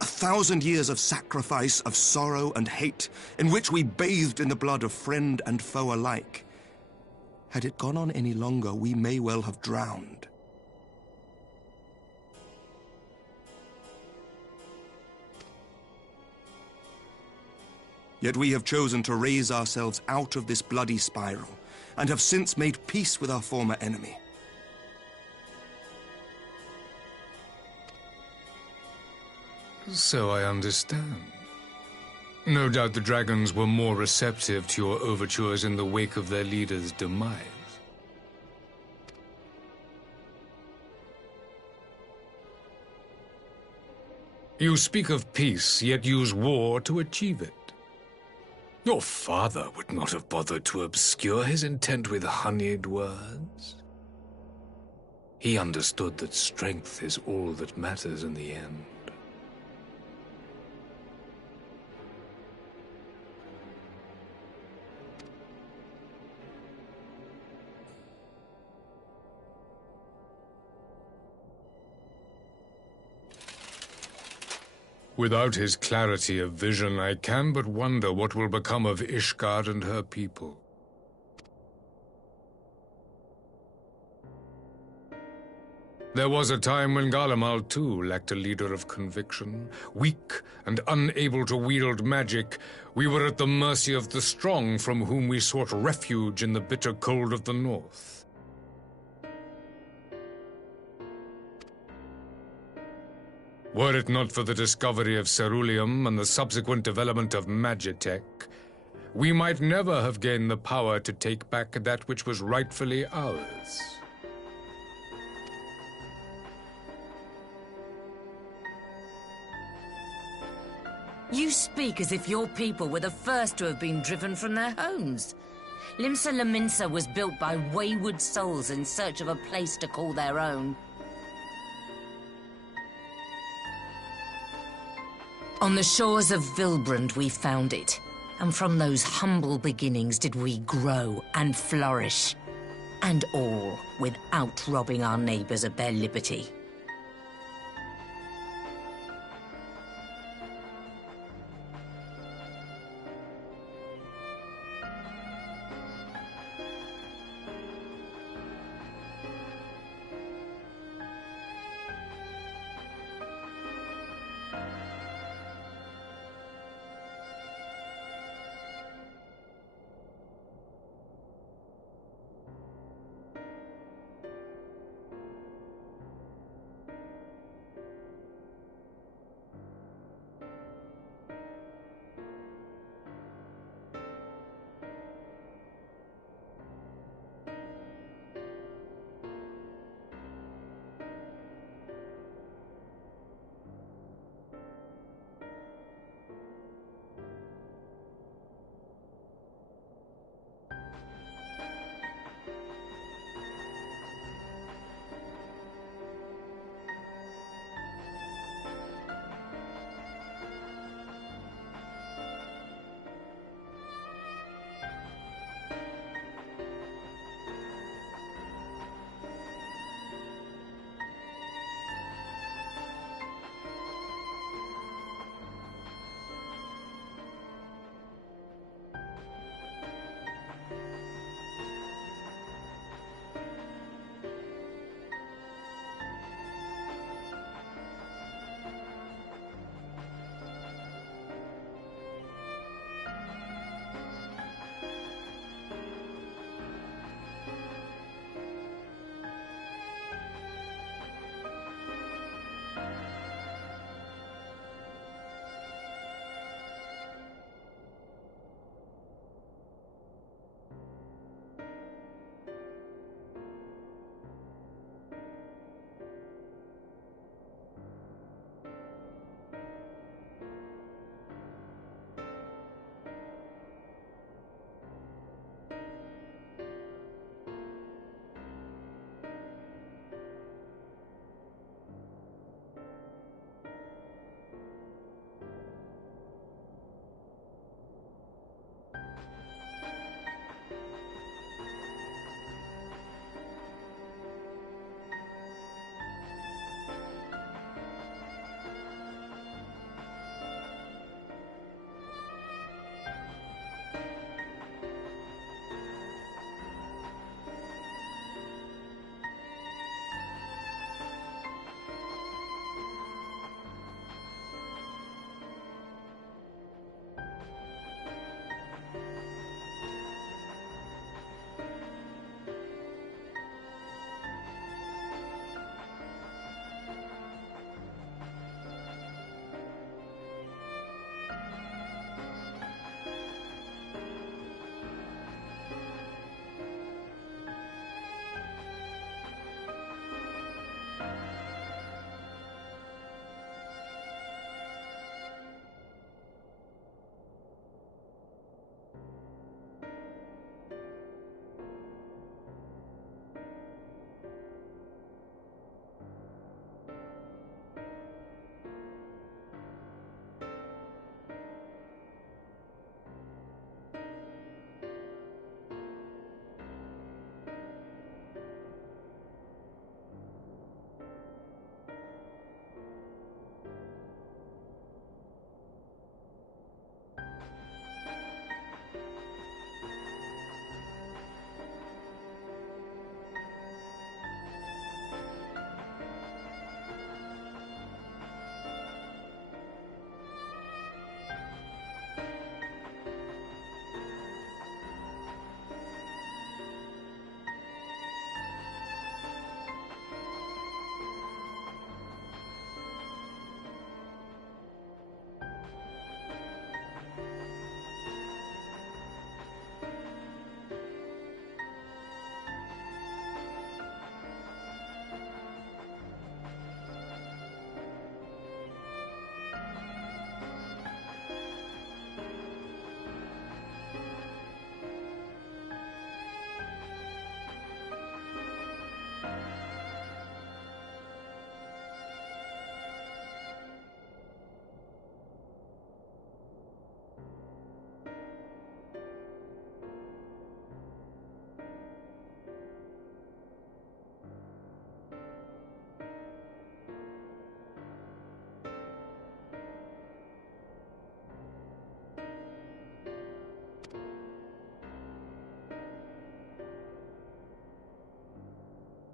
A 1,000 years of sacrifice, of sorrow and hate, in which we bathed in the blood of friend and foe alike. Had it gone on any longer, we may well have drowned. Yet we have chosen to raise ourselves out of this bloody spiral, and have since made peace with our former enemy. So I understand. No doubt the dragons were more receptive to your overtures in the wake of their leader's demise. You speak of peace, yet use war to achieve it. Your father would not have bothered to obscure his intent with honeyed words. He understood that strength is all that matters in the end. Without his clarity of vision, I can but wonder what will become of Ishgard and her people. There was a time when Garlemald too lacked a leader of conviction. Weak and unable to wield magic, we were at the mercy of the strong from whom we sought refuge in the bitter cold of the north. Were it not for the discovery of ceruleum and the subsequent development of magitech, we might never have gained the power to take back that which was rightfully ours. You speak as if your people were the first to have been driven from their homes. Limsa Lominsa was built by wayward souls in search of a place to call their own. On the shores of Vilbrand we found it, and from those humble beginnings did we grow and flourish. And all without robbing our neighbors of their liberty.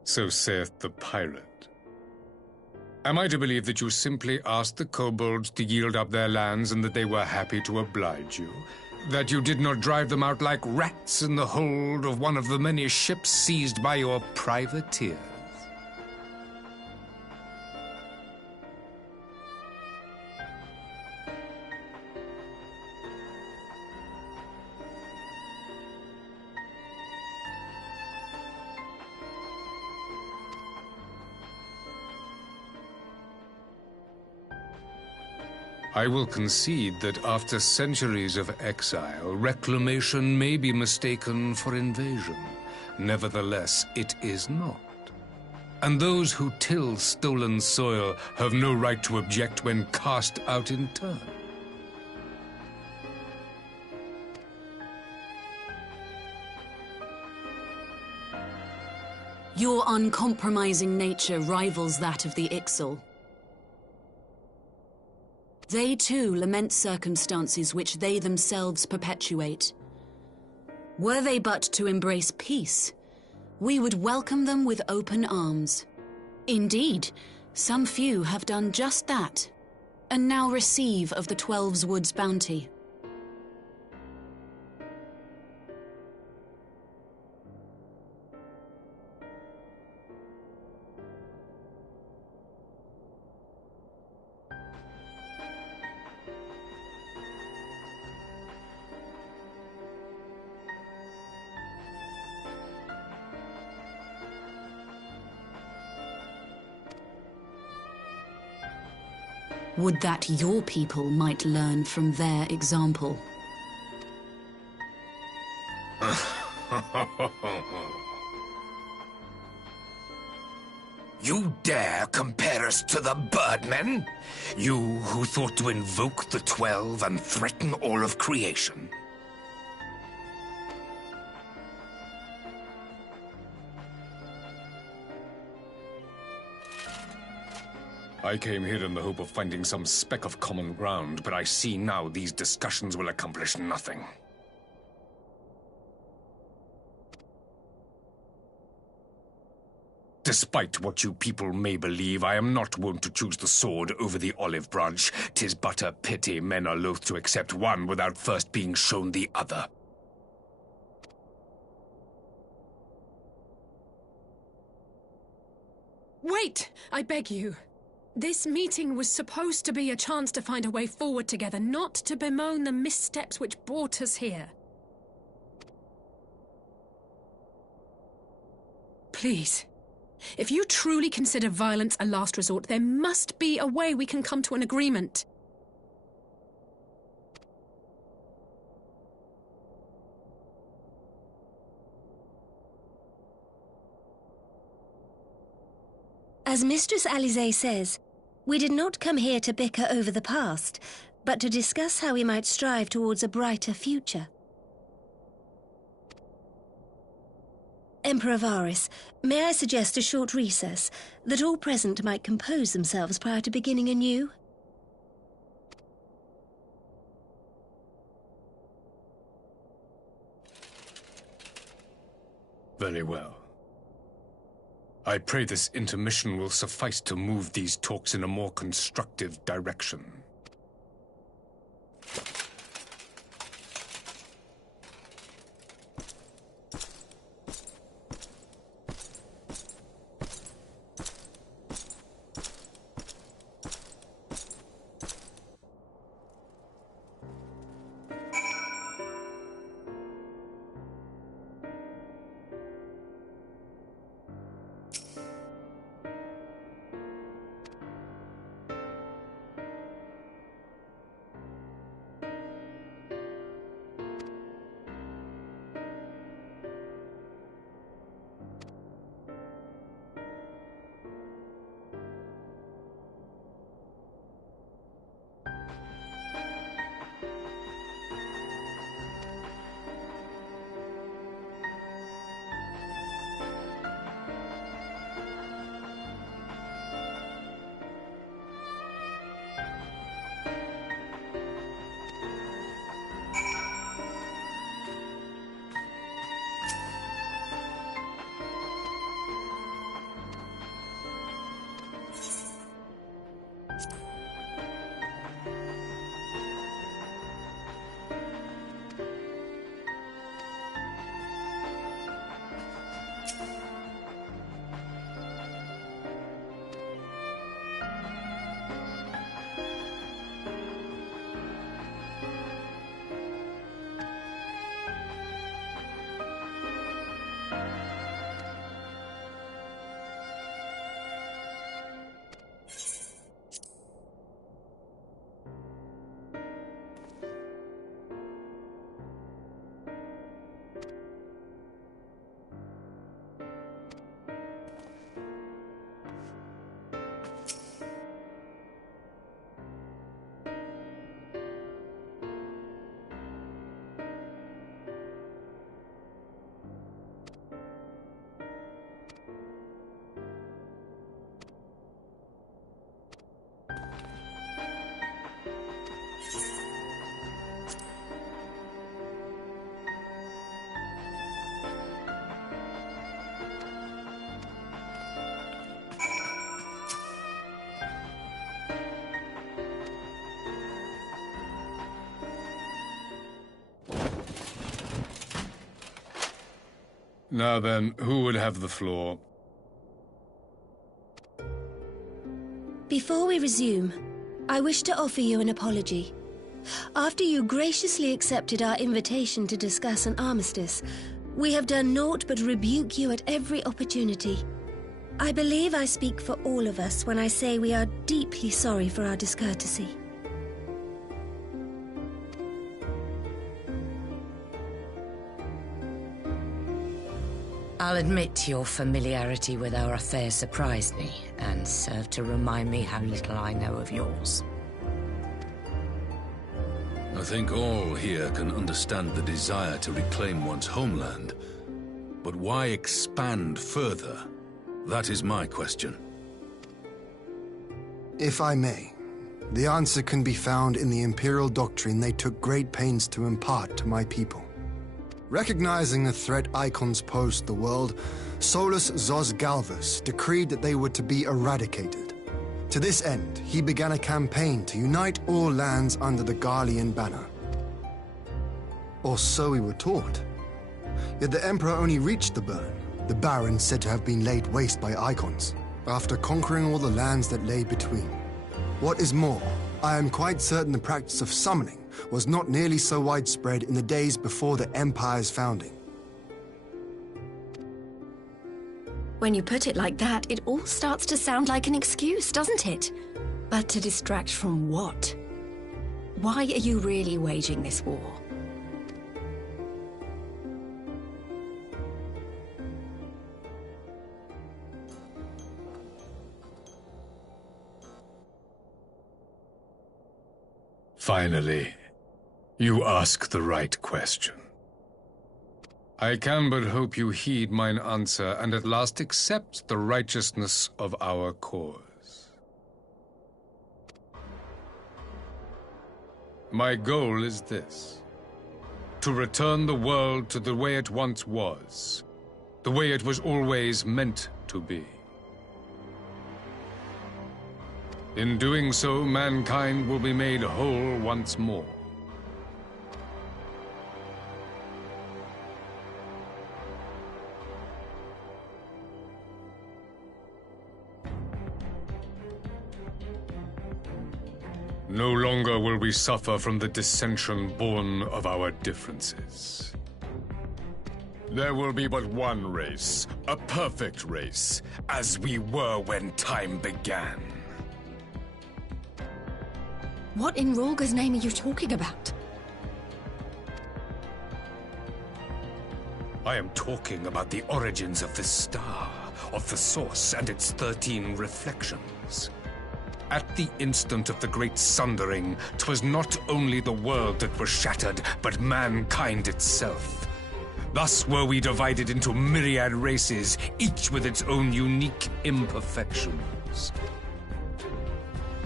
So saith the pirate. Am I to believe that you simply asked the kobolds to yield up their lands and that they were happy to oblige you? That you did not drive them out like rats in the hold of one of the many ships seized by your privateers? I will concede that after centuries of exile, reclamation may be mistaken for invasion. Nevertheless, it is not. And those who till stolen soil have no right to object when cast out in turn. Your uncompromising nature rivals that of the Ixal. They too lament circumstances which they themselves perpetuate. Were they but to embrace peace, we would welcome them with open arms. Indeed, some few have done just that, and now receive of the Twelve's Wood's bounty. Would that your people might learn from their example. You dare compare us to the Birdmen? You who thought to invoke the 12 and threaten all of creation? I came here in the hope of finding some speck of common ground, but I see now these discussions will accomplish nothing. Despite what you people may believe, I am not wont to choose the sword over the olive branch. 'Tis but a pity men are loath to accept one without first being shown the other. Wait! I beg you. This meeting was supposed to be a chance to find a way forward together, not to bemoan the missteps which brought us here. Please. If you truly consider violence a last resort, there must be a way we can come to an agreement. As Mistress Alisaie says, we did not come here to bicker over the past, but to discuss how we might strive towards a brighter future. Emperor Varys, may I suggest a short recess, that all present might compose themselves prior to beginning anew? Very well. I pray this intermission will suffice to move these talks in a more constructive direction. Now then, who would have the floor? Before we resume, I wish to offer you an apology. After you graciously accepted our invitation to discuss an armistice, we have done naught but rebuke you at every opportunity. I believe I speak for all of us when I say we are deeply sorry for our discourtesy. I'll admit your familiarity with our affair surprised me, and served to remind me how little I know of yours. I think all here can understand the desire to reclaim one's homeland. But why expand further? That is my question. If I may, the answer can be found in the Imperial doctrine they took great pains to impart to my people. Recognizing the threat icons posed to the world, Solus Zos Galvus decreed that they were to be eradicated. To this end, he began a campaign to unite all lands under the Garlean banner. Or so we were taught. Yet the Emperor only reached the burn, the Baron said to have been laid waste by icons, after conquering all the lands that lay between. What is more, I am quite certain the practice of summoning was not nearly so widespread in the days before the Empire's founding. When you put it like that, it all starts to sound like an excuse, doesn't it? But to distract from what? Why are you really waging this war? Finally, you ask the right question. I can but hope you heed mine answer and at last accept the righteousness of our cause. My goal is this: to return the world to the way it once was, the way it was always meant to be. In doing so, mankind will be made whole once more. No longer will we suffer from the dissension born of our differences. There will be but one race, a perfect race, as we were when time began. What in Rorga's name are you talking about? I am talking about the origins of the star, of the source and its 13 reflections. At the instant of the great sundering, 'twas not only the world that was shattered, but mankind itself. Thus were we divided into myriad races, each with its own unique imperfections.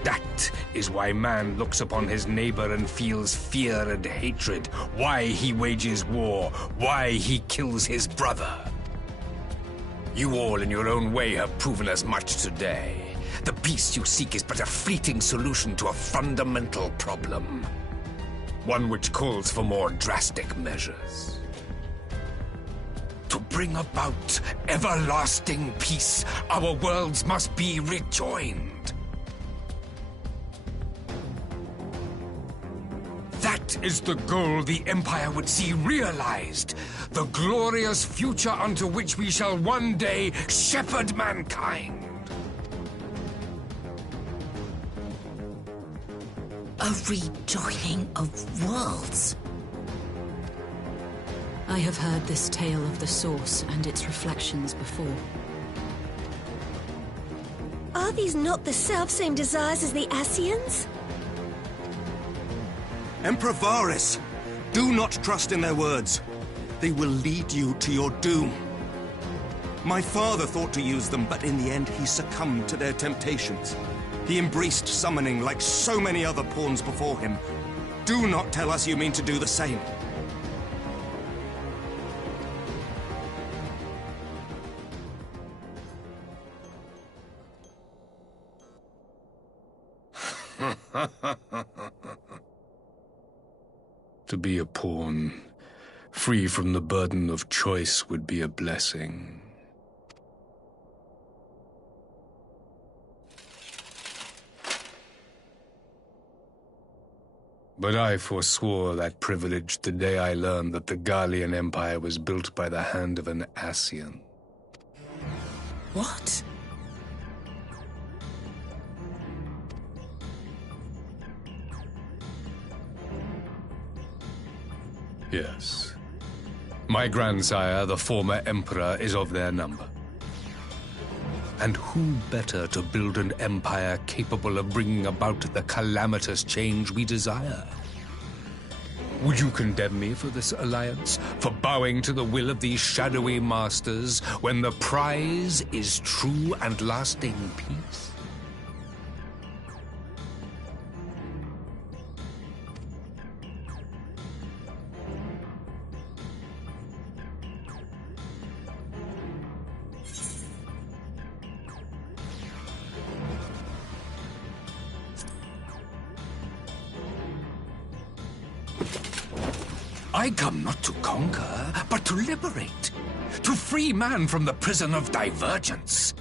That is why man looks upon his neighbor and feels fear and hatred, why he wages war, why he kills his brother. You all in your own way have proven as much today. The peace you seek is but a fleeting solution to a fundamental problem. One which calls for more drastic measures. To bring about everlasting peace, our worlds must be rejoined. That is the goal the Empire would see realized. The glorious future unto which we shall one day shepherd mankind. A rejoining of worlds. I have heard this tale of the Source and its reflections before. Are these not the self-same desires as the Ascians? Emperor Varys, do not trust in their words. They will lead you to your doom. My father thought to use them, but in the end he succumbed to their temptations. He embraced summoning like so many other pawns before him. Do not tell us you mean to do the same. To be a pawn, Free from the burden of choice would be a blessing. But I forswore that privilege the day I learned that the Garlean Empire was built by the hand of an Ascian. What? Yes. My grandsire, the former Emperor, is of their number. And who better to build an empire capable of bringing about the calamitous change we desire? Would you condemn me for this alliance? For bowing to the will of these shadowy masters, when the prize is true and lasting peace? I come not to conquer, but to liberate. To free man from the prison of divergence.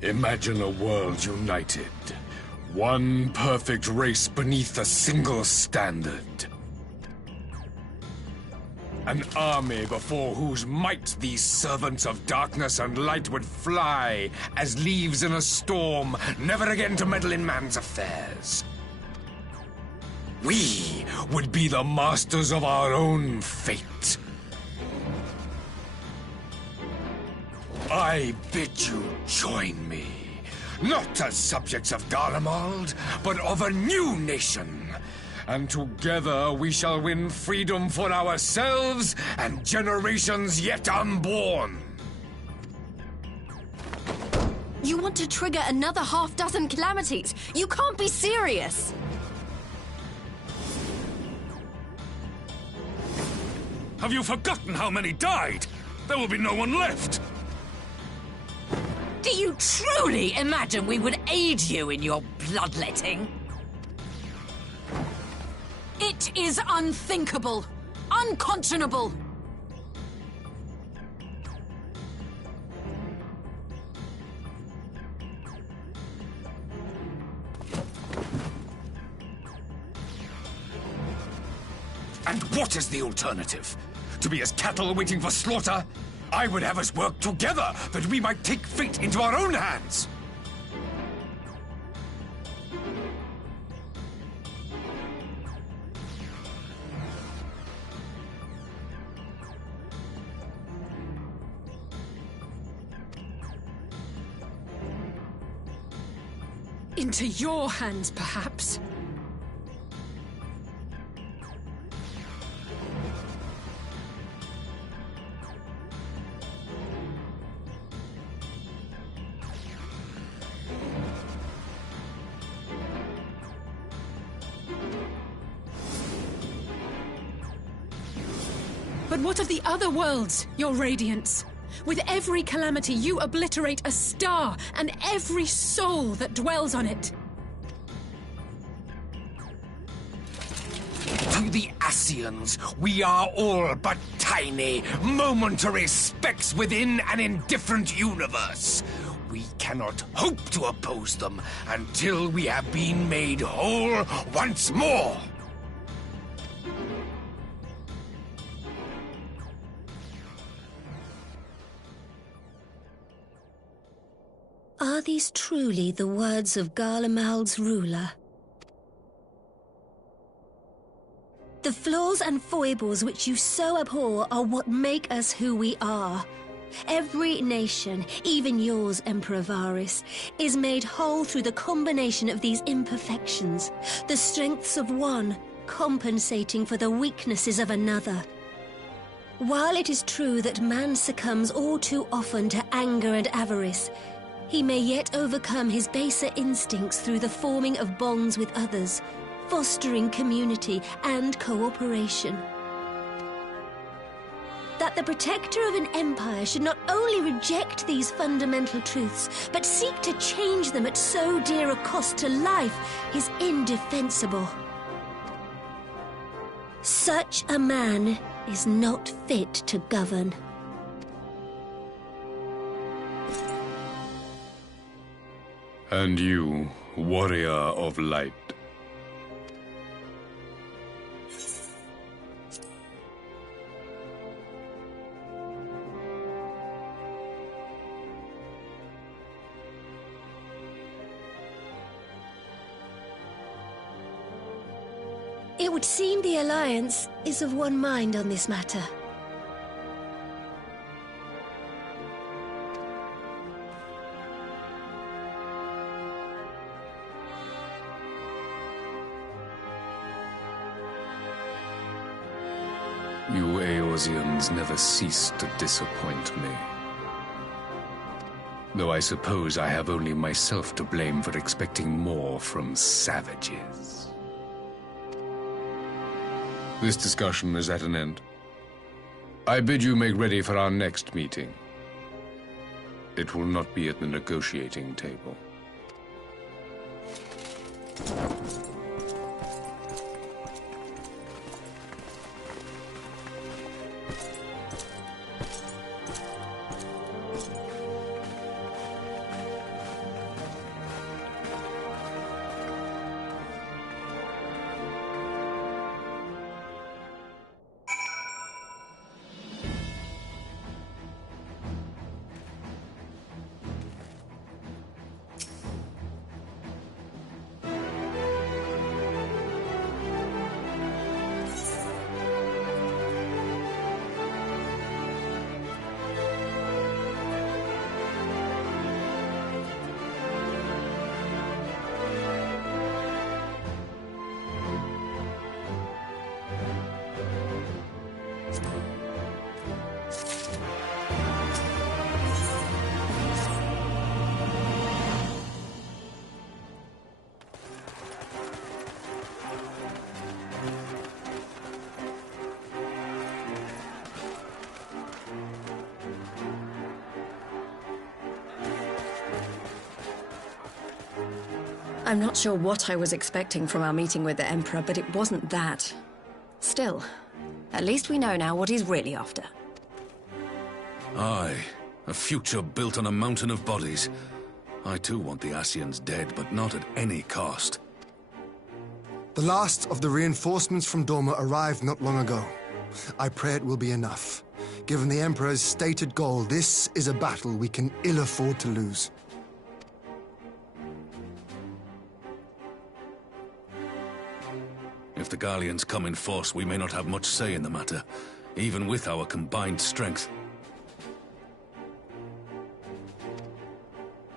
Imagine a world united. One perfect race beneath a single standard. An army before whose might these servants of darkness and light would fly as leaves in a storm, never again to meddle in man's affairs. We would be the masters of our own fate. I bid you join me, not as subjects of Garlemald, but of a new nation. And together we shall win freedom for ourselves and generations yet unborn. You want to trigger another half-dozen calamities? You can't be serious! Have you forgotten how many died? There will be no one left! Do you truly imagine we would aid you in your bloodletting? It is unthinkable! Unconscionable! And what is the alternative? To be as cattle waiting for slaughter? I would have us work together, that we might take fate into our own hands! Into your hands, perhaps? But what of the other worlds, your radiance? With every calamity, you obliterate a star and every soul that dwells on it. To the Ascians, we are all but tiny, momentary specks within an indifferent universe. We cannot hope to oppose them until we have been made whole once more. Are these truly the words of Garlemald's ruler? The flaws and foibles which you so abhor are what make us who we are. Every nation, even yours, Emperor Varys, is made whole through the combination of these imperfections, the strengths of one compensating for the weaknesses of another. While it is true that man succumbs all too often to anger and avarice, he may yet overcome his baser instincts through the forming of bonds with others, fostering community and cooperation. That the protector of an empire should not only reject these fundamental truths, but seek to change them at so dear a cost to life is indefensible. Such a man is not fit to govern. And you, warrior of light. It would seem the Alliance is of one mind on this matter. You Eorzeans never cease to disappoint me. Though I suppose I have only myself to blame for expecting more from savages. This discussion is at an end. I bid you make ready for our next meeting. It will not be at the negotiating table. I'm not sure what I was expecting from our meeting with the Emperor, but it wasn't that. Still, at least we know now what he's really after. Aye, a future built on a mountain of bodies. I too want the Ascians dead, but not at any cost. The last of the reinforcements from Dorma arrived not long ago. I pray it will be enough. Given the Emperor's stated goal, this is a battle we can ill afford to lose. If the Garleans come in force, we may not have much say in the matter, even with our combined strength.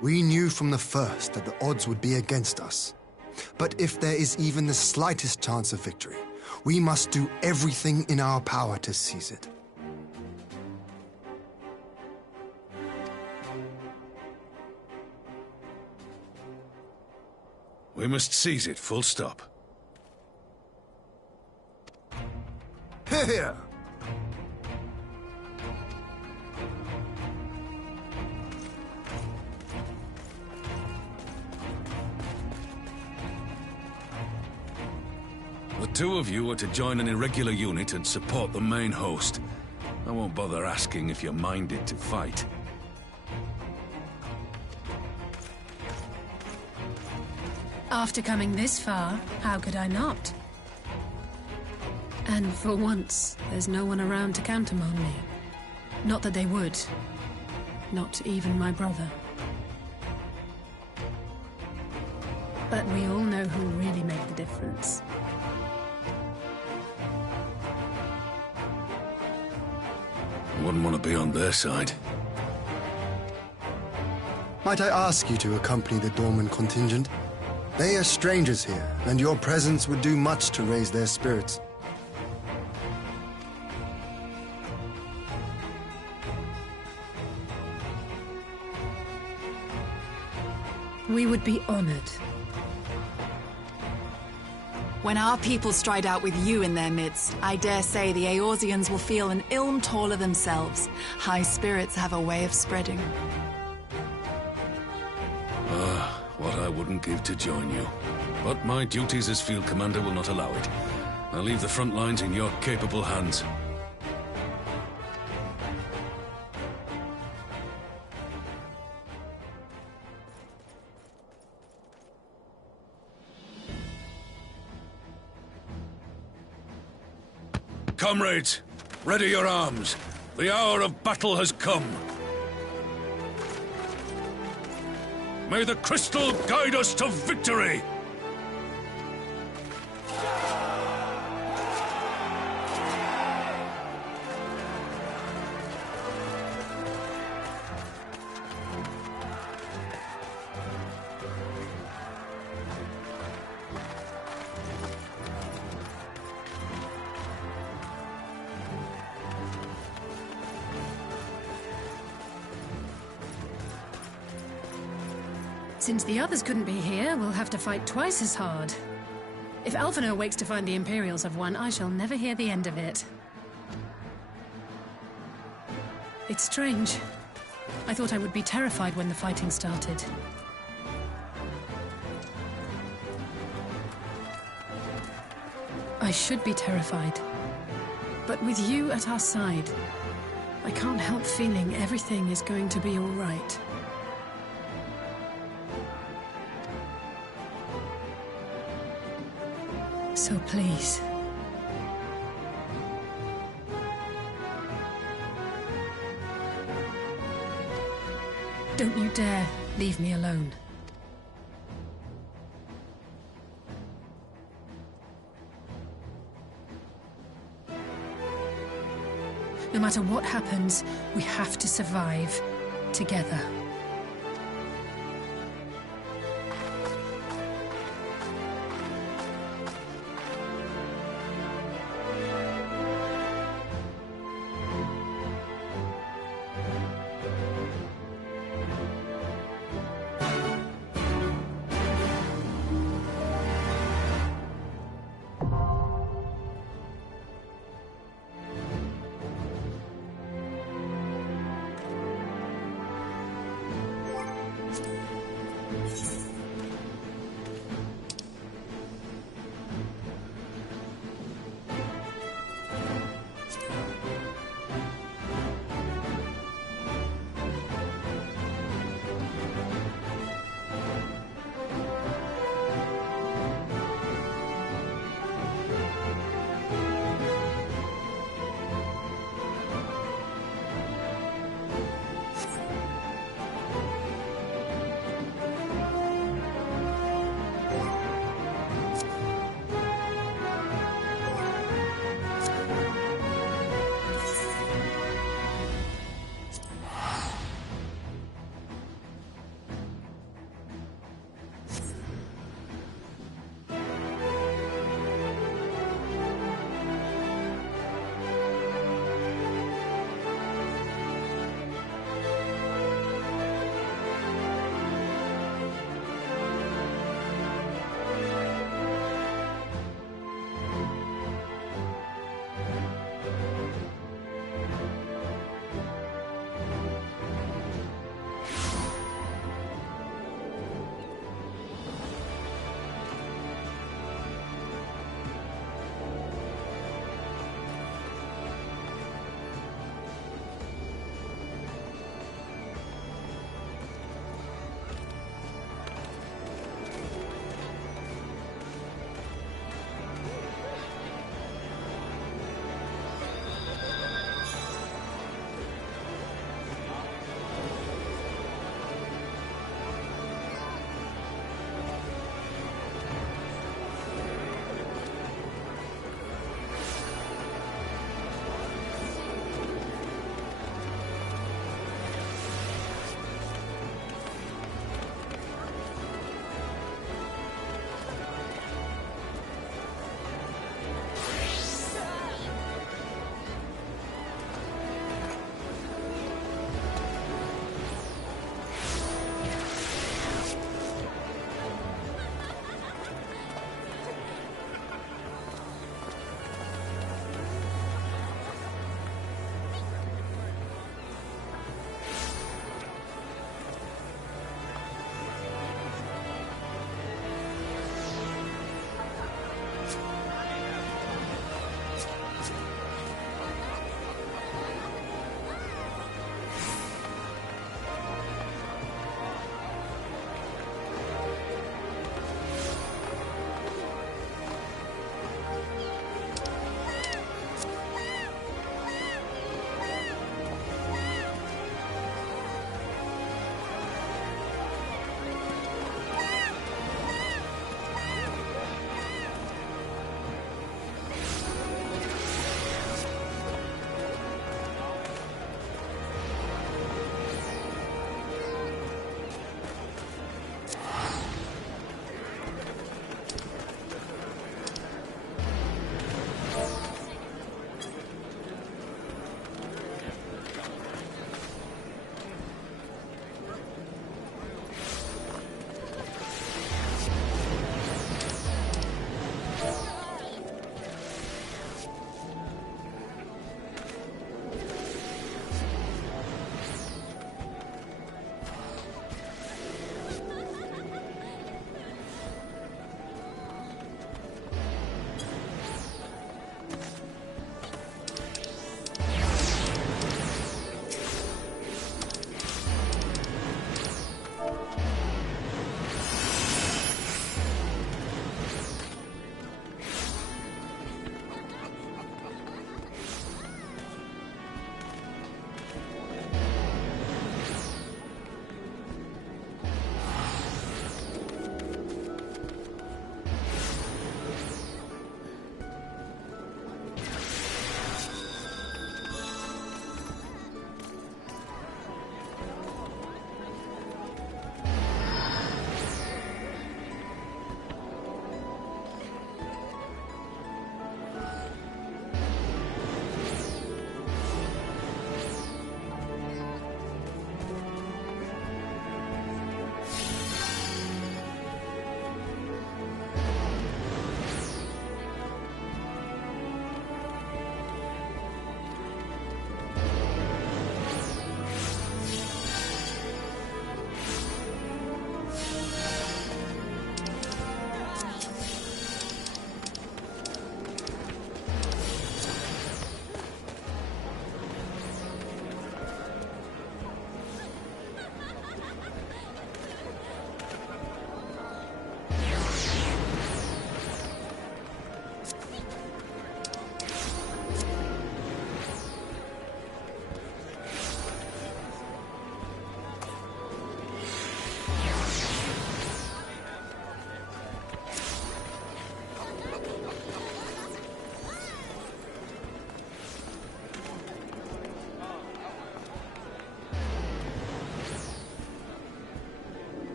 We knew from the first that the odds would be against us. But if there is even the slightest chance of victory, we must do everything in our power to seize it. We must seize it, full stop. Here! The two of you are to join an irregular unit and support the main host. I won't bother asking if you're minded to fight. After coming this far, how could I not? And for once, there's no one around to countermand me. Not that they would. Not even my brother. But we all know who really made the difference. I wouldn't want to be on their side. Might I ask you to accompany the Dorman contingent? They are strangers here, and your presence would do much to raise their spirits. We would be honored. When our people stride out with you in their midst, I dare say the Eorzeans will feel an ilm taller themselves. High spirits have a way of spreading. What I wouldn't give to join you. But my duties as field commander will not allow it. I'll leave the front lines in your capable hands. Comrades, ready your arms. The hour of battle has come. May the crystal guide us to victory! Since the others couldn't be here, we'll have to fight twice as hard. If Alphinaud wakes to find the Imperials have won, I shall never hear the end of it. It's strange. I thought I would be terrified when the fighting started. I should be terrified. But with you at our side, I can't help feeling everything is going to be all right. So please. Don't you dare leave me alone. No matter what happens, we have to survive together.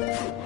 you